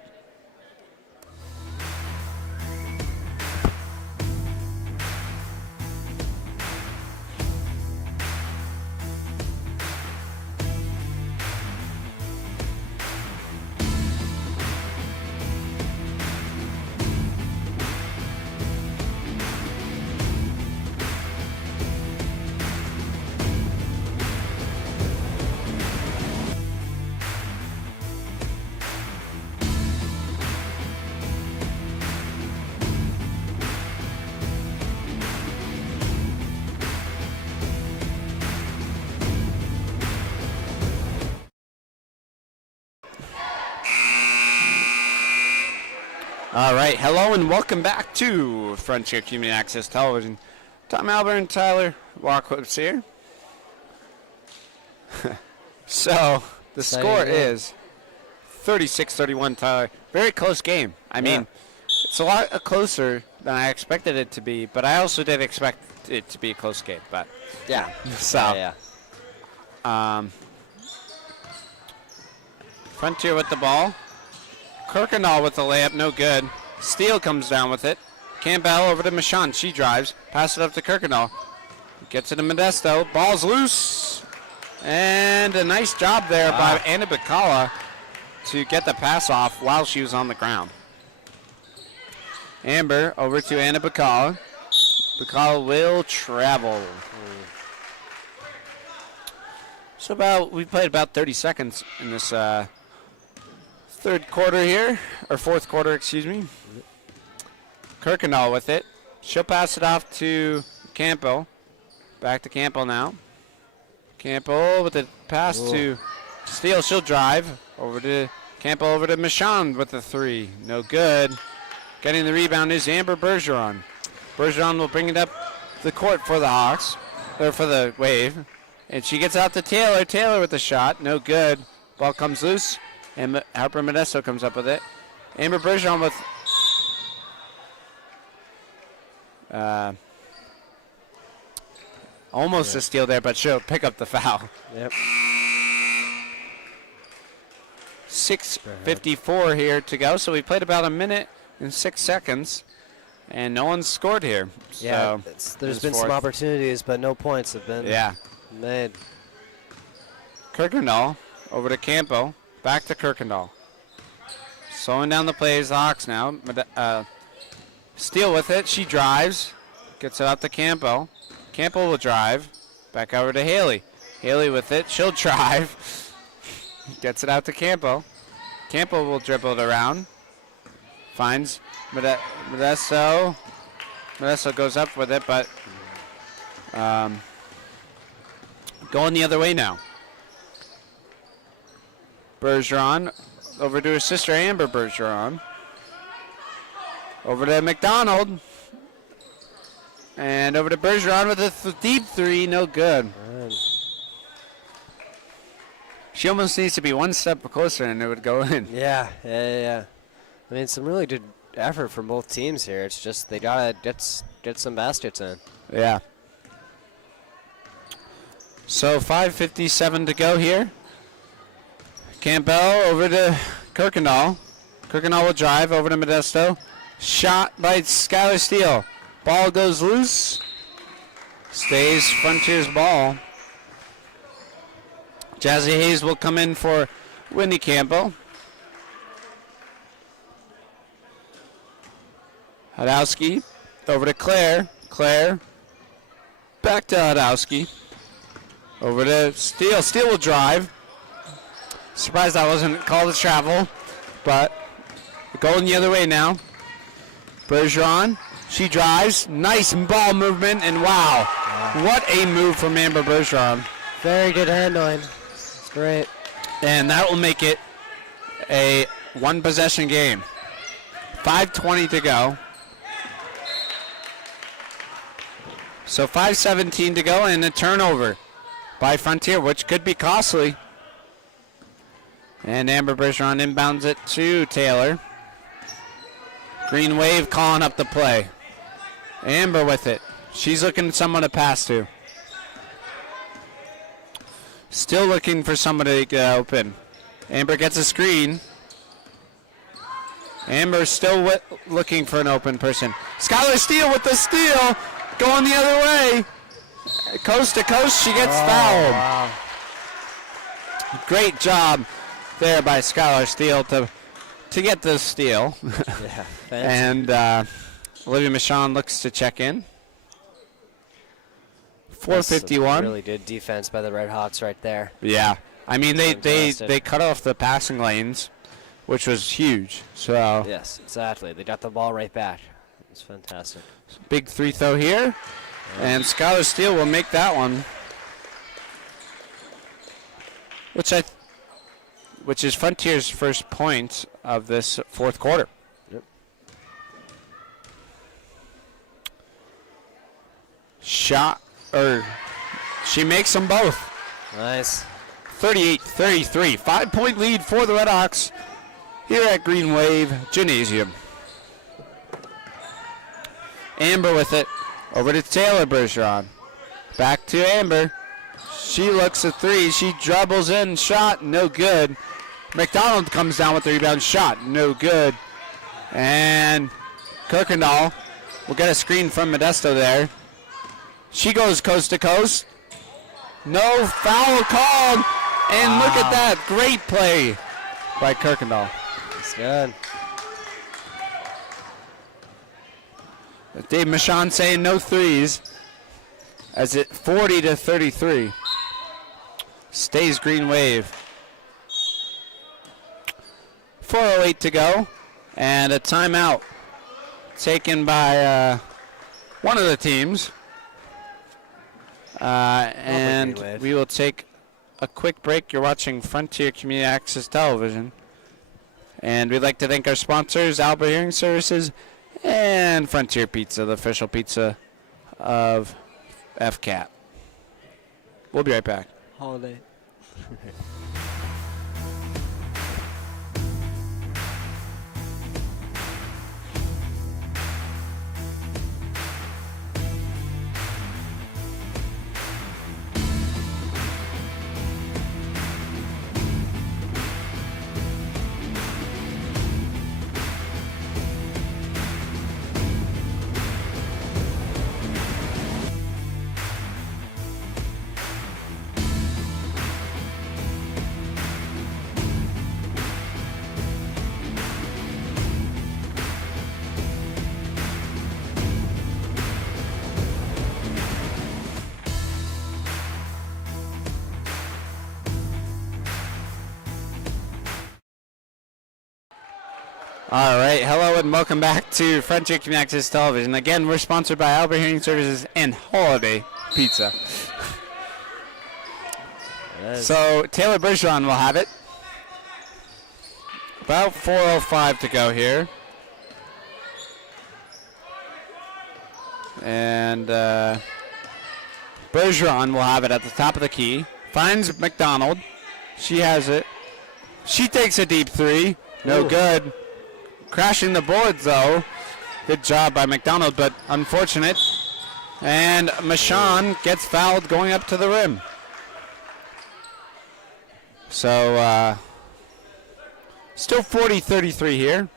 All right, hello and welcome back to Frontier Community Access Television. Tom Albert and Tyler Walklips here. So the score is 36-31, Tyler. Very close game. I mean, it's a lot closer than I expected it to be, but I also did expect it to be a close game. But Yeah. so Frontier with the ball. Kirkendall with the layup, no good. Steele comes down with it. Campbell over to Michon. She drives. Pass it up to Kirkendall. Gets it to Modesto. Ball's loose. And a nice job there by Anna Bacala to get the pass off while she was on the ground. Amber over to Anna Bacala. Bacala will travel. So we played about 30 seconds in this third quarter here, or fourth quarter, excuse me. Kirkendall with it. She'll pass it off to Campbell. Back to Campbell now. Campbell with the pass to Steele. She'll drive over to Campbell over to Michon with the 3. No good. Getting the rebound is Amber Bergeron. Bergeron will bring it up the court for the Hawks, or for the Wave. And she gets out to Taylor. Taylor with the shot. No good. Ball comes loose. And Harper Modesto comes up with it. Amber Bergeron with almost a steal there, but she'll pick up the foul. Yep. 6:54 here to go. So we played about a minute and 6 seconds. And no one's scored here. Yeah, So there's been some opportunities, but no points have been made. Kirkendall over to Campo. Back to Kirkendall. Slowing down the plays, the Hawks now. Steele with it. She drives. Gets it out to Campo. Campo will drive. Back over to Haley. Haley with it. She'll drive. Gets it out to Campo. Campo will dribble it around. Finds Modesto. Modesto goes up with it, but going the other way now. Bergeron over to her sister Amber Bergeron. Over to McDonald. And over to Bergeron with a deep 3, no good. She almost needs to be one step closer and it would go in. Yeah. I mean, some really good effort from both teams here. It's just they gotta get some baskets in. Yeah. So 5:57 to go here. Campbell over to Kirkendall. Kirkendall will drive over to Modesto. Shot by Skylar Steele. Ball goes loose. Stays Frontier's ball. Jazzy Hayes will come in for Whitney Campbell. Hadowski over to Claire. Claire back to Hadowski. Over to Steele. Steele will drive. Surprised that wasn't called a travel, but going the other way now. Bergeron, she drives. Nice ball movement, and wow. What a move from Amber Bergeron. Very good handling. It's great. And that will make it a one-possession game. 5:20 to go. So 5:17 to go and a turnover by Frontier, which could be costly. And Amber Bergeron inbounds it to Taylor. Green Wave calling up the play. Amber with it. She's looking for someone to pass to. Still looking for somebody to get open. Amber gets a screen. Amber still looking for an open person. Skylar Steele with the steal. Going the other way. Coast to coast, she gets fouled. Wow. Great job there by Skylar Steele to get the steal. Yeah, and Olivia Michon looks to check in. 4:51. Really good defense by the Red Hawks right there. Yeah. I mean, they cut off the passing lanes, which was huge. So yes, exactly. They got the ball right back. It's fantastic. Big 3 throw here. And Skylar Steele will make that one. Which is Frontier's first point of this fourth quarter. Yep. She makes them both. Nice. 38-33. 5-point lead for the Red Hawks here at Green Wave Gymnasium. Amber with it. Over to Taylor Bergeron. Back to Amber. She looks at 3. She dribbles in. Shot. No good. McDonald comes down with the rebound. Shot. No good. And Kirkendall will get a screen from Modesto there. She goes coast to coast. No foul called. And look at that. Great play by Kirkendall. It's good. Dave Michon saying no threes as it 40-33. Stays Green Wave. 4:08 to go and a timeout taken by one of the teams. And we will take a quick break. You're watching Frontier Community Access Television. And we'd like to thank our sponsors, Albert Hearing Services and Frontier Pizza, the official pizza of FCAT. We'll be right back. Holiday. All right, hello and welcome back to Frontier Community Access Television. Again, we're sponsored by Albert Hearing Services and Holiday Pizza. So Taylor Bergeron will have it. About 4:05 to go here. And Bergeron will have it at the top of the key. Finds McDonald. She has it. She takes a deep three. No good. Crashing the boards, though. Good job by McDonald, but unfortunate. And Michon gets fouled going up to the rim. So, still 40-33 here.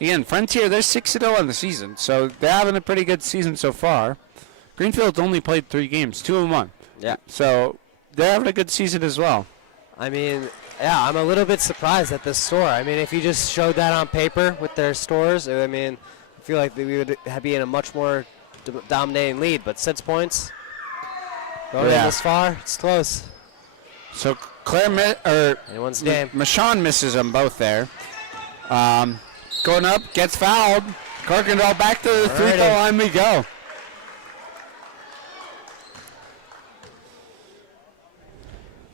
Again, Frontier, they're 6-0 on the season, so they're having a pretty good season so far. Greenfield's only played 3 games, 2-1. Yeah. So they're having a good season as well. I mean, yeah, I'm a little bit surprised at this score. I mean, if you just showed that on paper with their scores, I mean, I feel like we would be in a much more dominating lead. But 6 points, going in this far, it's close. So Claire, Anyone's game. Michon misses them both there. Going up, gets fouled. Kirkendall back to the three-throw line we go.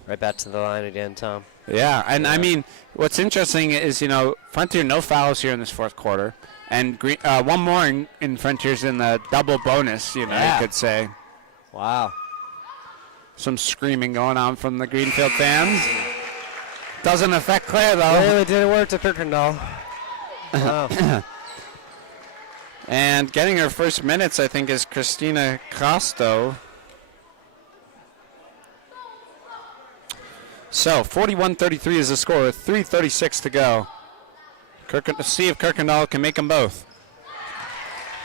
Right back to the line again, Tom. Yeah, and I mean, what's interesting is, Frontier no fouls here in this fourth quarter. And one more in Frontier's in the double bonus, you could say. Wow. Some screaming going on from the Greenfield fans. Doesn't affect Claire, though. Really didn't work to Kirkendall. Wow. And getting her first minutes, I think, is Christina Costo. So, 41-33 is the score, 3:36 to go. See if Kirkendall can make them both.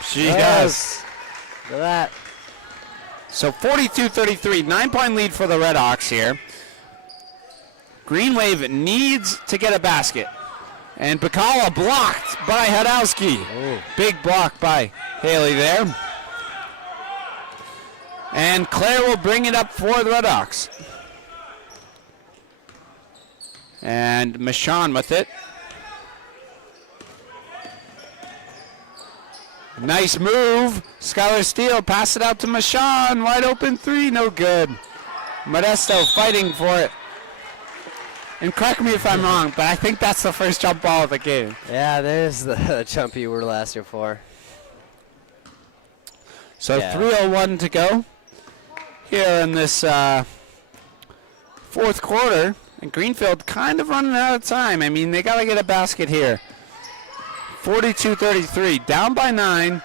She does. Look at that. So, 42-33, 9-point lead for the Redhawks here. Green Wave needs to get a basket. And Bacala blocked by Hadowski. Ooh. Big block by Haley there. And Claire will bring it up for the Redhawks. And Michon with it. Nice move. Skylar Steele pass it out to Michon. Wide open three, no good. Modesto fighting for it. And correct me if I'm wrong, but I think that's the first jump ball of the game. Yeah, there's the jump you were last year for. So 3:01 to go here in this fourth quarter. And Greenfield kind of running out of time. I mean, they got to get a basket here. 42-33, down by 9.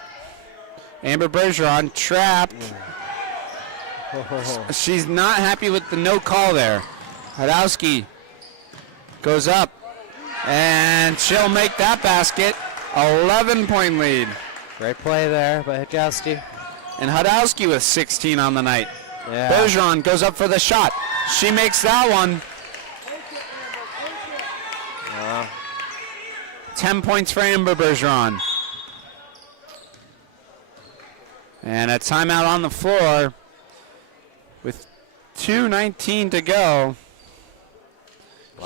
Amber Bergeron trapped. She's not happy with the no call there. Hadowski goes up, and she'll make that basket. 11-point lead. Great play there by Hadowski. And Hadowski with 16 on the night. Yeah. Bergeron goes up for the shot. She makes that one. 10 points for Amber Bergeron. And a timeout on the floor with 2:19 to go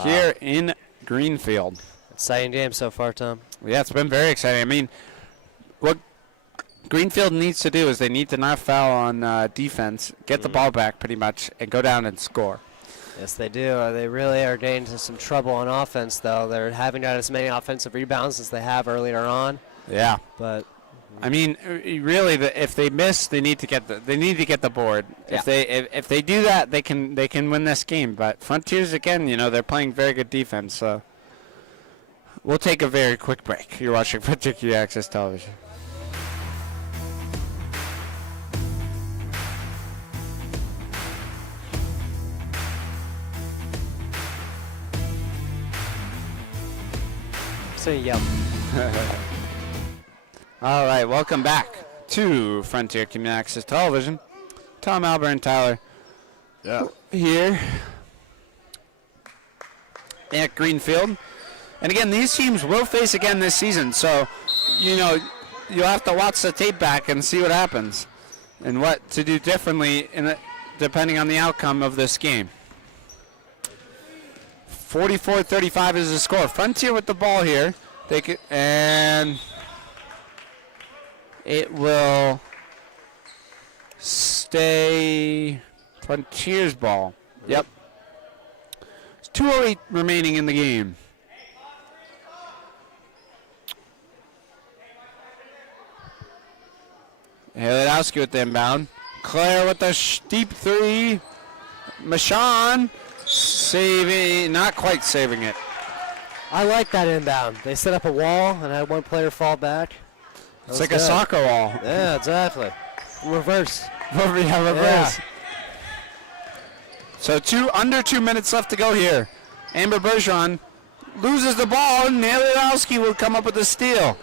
here in Greenfield. Exciting game so far, Tom. Yeah, it's been very exciting. I mean, what Greenfield needs to do is they need to not foul on defense, get the ball back pretty much, and go down and score. Yes, they do. They really are getting into some trouble on offense, though. They're having got as many offensive rebounds as they have earlier on. Yeah. But I mean, really, if they miss, they need to get the board. Yeah. If they do that, they can win this game. But Frontiers again, they're playing very good defense. So we'll take a very quick break. You're watching Frontier Community Access Television. so yep. All right, welcome back to Frontier Community Access Television. Tom, Albert, and Tyler here at Greenfield. And again, these teams will face again this season, so you'll have to watch the tape back and see what happens and what to do differently depending on the outcome of this game. 44-35 is the score. Frontier with the ball here. And it will stay Frontier's ball. Yep. There's 2:08 remaining in the game. Halidowski with the inbound. Claire with the deep three. Michon saving, not quite saving it. I like that inbound. They set up a wall and had one player fall back. It's like a soccer wall. Yeah, exactly. Reverse. Reverse. Yeah. So under 2 minutes left to go here. Amber Bergeron loses the ball, and Halidowski will come up with a steal.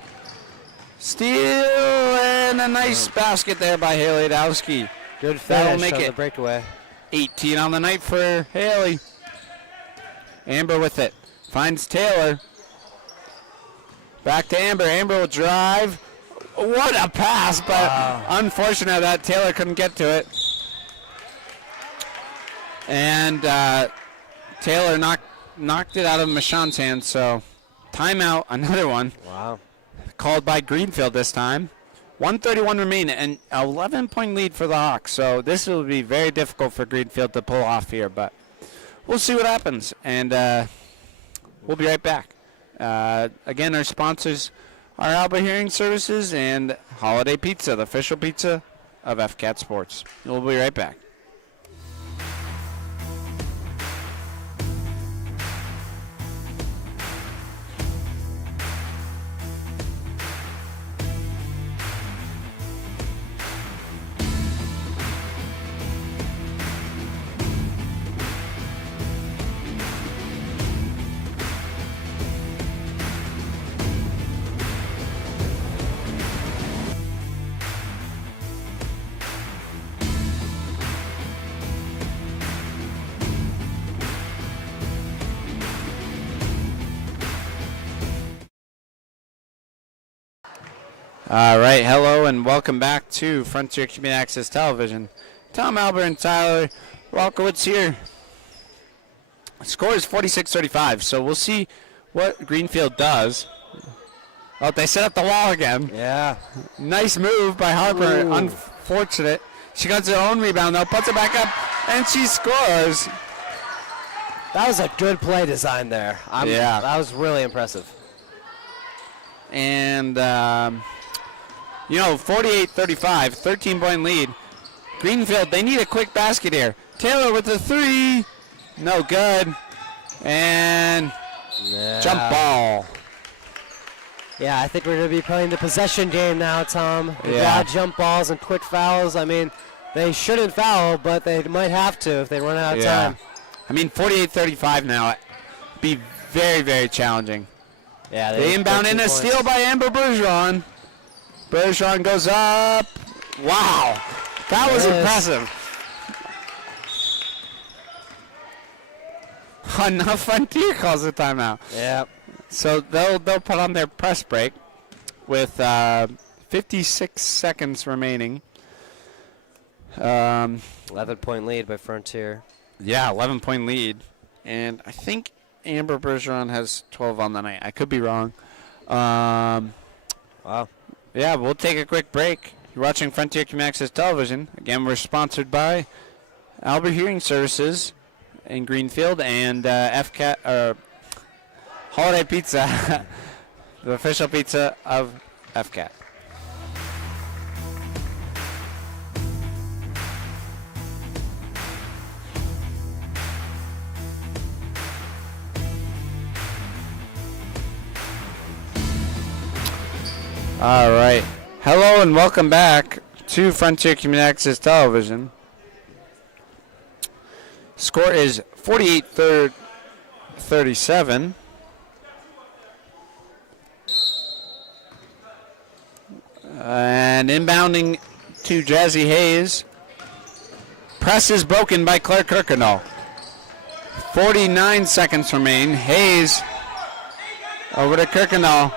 Steal and a nice basket there by Halidowski. Good That'll finish make on it the breakaway. 18 on the night for Haley. Amber with it. Finds Taylor. Back to Amber. Amber will drive. What a pass, but unfortunate that Taylor couldn't get to it. And Taylor knocked it out of Michon's hand, so timeout, another one. Wow. Called by Greenfield this time. 1:31 remaining, and 11-point lead for the Hawks. So this will be very difficult for Greenfield to pull off here, but we'll see what happens. And we'll be right back. Again, our sponsors are Alba Hearing Services and Holiday Pizza, the official pizza of FCAT Sports. We'll be right back. All right, hello and welcome back to Frontier Community Access Television. Tom, Albert, and Tyler Walkowitz here. Score is 46-35, so we'll see what Greenfield does. Oh, they set up the wall again. Yeah. Nice move by Harper. Ooh. Unfortunate. She got her own rebound, though, puts it back up, and she scores. That was a good play design there. Yeah. That was really impressive. And 48-35, 13-point lead. Greenfield, they need a quick basket here. Taylor with the three. No good. And jump ball. Yeah, I think we're going to be playing the possession game now, Tom. We Yeah. got jump balls and quick fouls. I mean, they shouldn't foul, but they might have to if they run out of time. I mean, 48-35 now. Be very, very challenging. Yeah, They inbound in a steal by Amber Bergeron. Bergeron goes up. Wow. That was impressive. Enough Frontier calls a timeout. Yeah. So they'll put on their press break with 56 seconds remaining. 11-point lead by Frontier. Yeah, 11-point lead. And I think Amber Bergeron has 12 on the night. I could be wrong. Wow. Yeah, we'll take a quick break. You're watching Frontier Community Access Television. Again, we're sponsored by Albert Hearing Services in Greenfield, and FCAT or Holiday Pizza, the official pizza of FCAT. All right. Hello and welcome back to Frontier Community Access Television. Score is 48-37. And inbounding to Jazzy Hayes. Press is broken by Claire Kirkendall. 49 seconds remain. Hayes over to Kirkendall.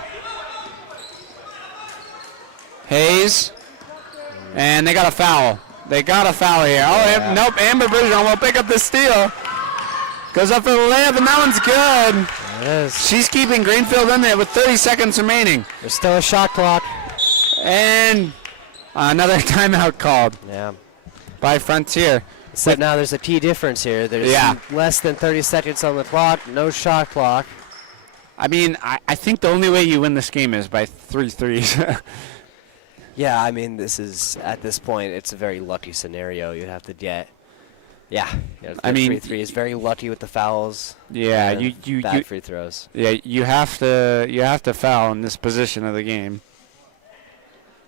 Hayes. And they got a foul. They got a foul here. Oh, nope. Amber Bergeron will pick up the steal. Goes up for the layup, and that one's good. Yes. She's keeping Greenfield in there with 30 seconds remaining. There's still a shot clock. And another timeout called Yeah. by Frontier. Except now there's a key difference here. There's less than 30 seconds on the clock, no shot clock. I mean, I think the only way you win this game is by 3 threes. Yeah, I mean, this is, at this point, it's a very lucky scenario. You'd have to get, I mean, 3 is very lucky with the fouls. Yeah, you bad free throws. Yeah, you have to foul in this position of the game.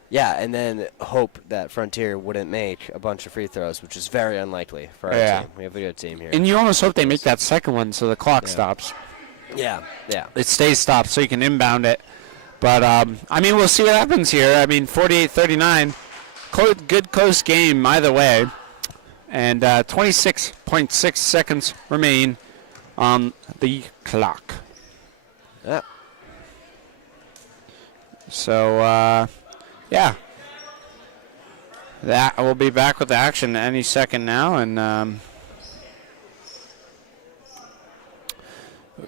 Yeah, and then hope that Frontier wouldn't make a bunch of free throws, which is very unlikely for our team. We have a good team here. And you almost hope they make that second one so the clock stops. Yeah. It stays stopped so you can inbound it. But, I mean, we'll see what happens here. I mean, 48-39. Good close game either way. And 26.6 seconds remain on the clock. Yeah. So, yeah. That will be back with action any second now. And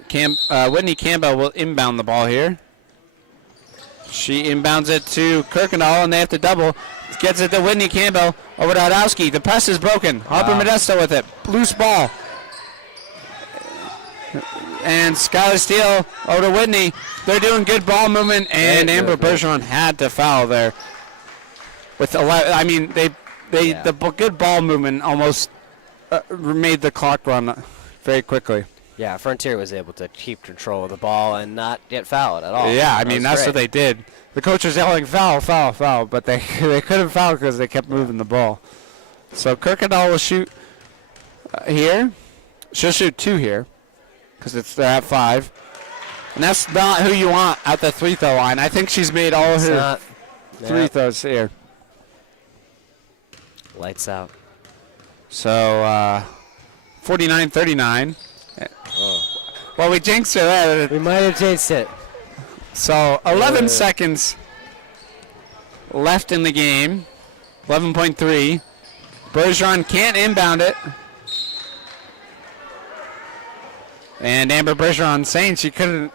Whitney Campbell will inbound the ball here. She inbounds it to Kirkendall, and they have to double. Gets it to Whitney Campbell over to Adowski. The press is broken. Harper Modesto with it. Loose ball. And Skylar Steele over to Whitney. They're doing good ball movement, and Amber Bergeron had to foul there. With 11, I mean, the good ball movement almost made the clock run very quickly. Yeah, Frontier was able to keep control of the ball and not get fouled at all. Yeah, I mean, that's what they did. The coach was yelling, foul, foul, foul, but they couldn't foul because they kept moving the ball. So Kirkendall will shoot here. She'll shoot 2 here because they're at 5. And that's not who you want at the free-throw line. I think she's made all of her free throws here. Lights out. So 49-39. Well, we jinxed her there. We might have jinxed it. So 11 seconds left in the game. 11.3. Bergeron can't inbound it. And Amber Bergeron saying she couldn't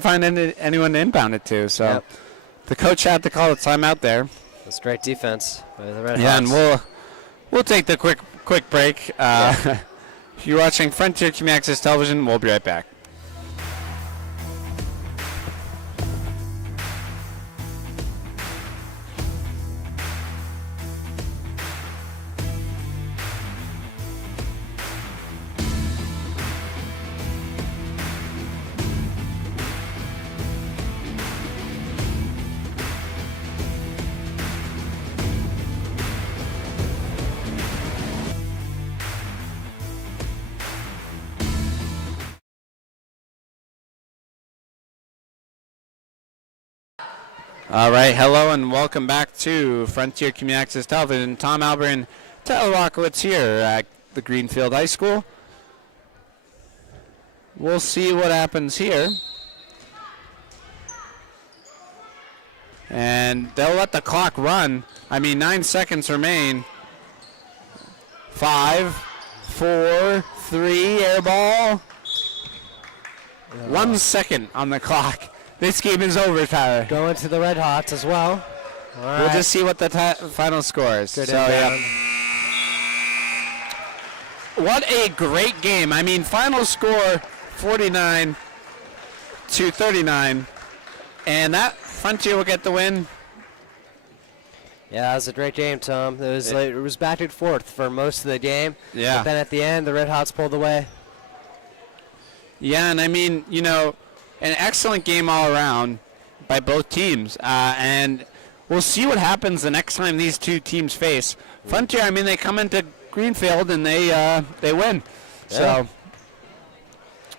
find anyone to inbound it to. So the coach had to call a timeout there. That's great defense by the Red Hawks. Yeah, and we'll take the quick break. If you're watching Frontier Community Access Television, we'll be right back. All right, hello and welcome back to Frontier Community Access Television. Tom Albert and Tyler Rockowitz here at the Greenfield High School. We'll see what happens here. And they'll let the clock run. I mean, 9 seconds remain. 5, 4, 3, air ball. 1 second on the clock. This game is over, Tyler. Going to the Red Hawks as well. All right. We'll just see what the final score is. Good so, yeah. what a great game. I mean, final score 49-39, and that Frontier will get the win. Yeah, that was a great game, Tom. It was back and forth for most of the game. Yeah. But then at the end, the Red Hots pulled away. Yeah, and I mean, you know, an excellent game all around by both teams. And we'll see what happens the next time these two teams face. Frontier, I mean, they come into Greenfield and they win. Yeah. So,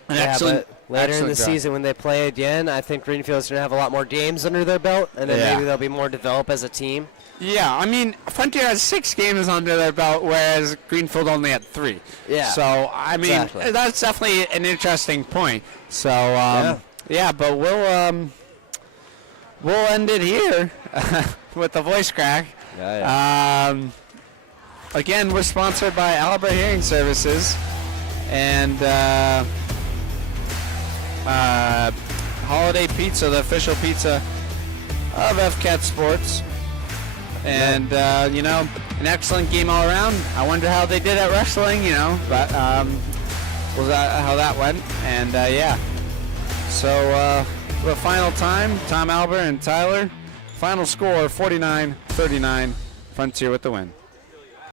an excellent. But later in excellent the job. season when they play again, I think Greenfield's going to have a lot more games under their belt, and then maybe they'll be more developed as a team. Yeah, I mean, Frontier has 6 games under their belt, whereas Greenfield only had 3. Yeah. So, I mean, Exactly. that's definitely an interesting point. So, but we'll end it here with the voice crack. Again, we're sponsored by Albert Hearing Services and Holiday Pizza, the official pizza of FCAT Sports. And, you know, an excellent game all around. I wonder how they did at wrestling, you know, but how that went. And, yeah. So, for the final time, Tom Albert and Tyler, final score 49-39, Frontier with the win.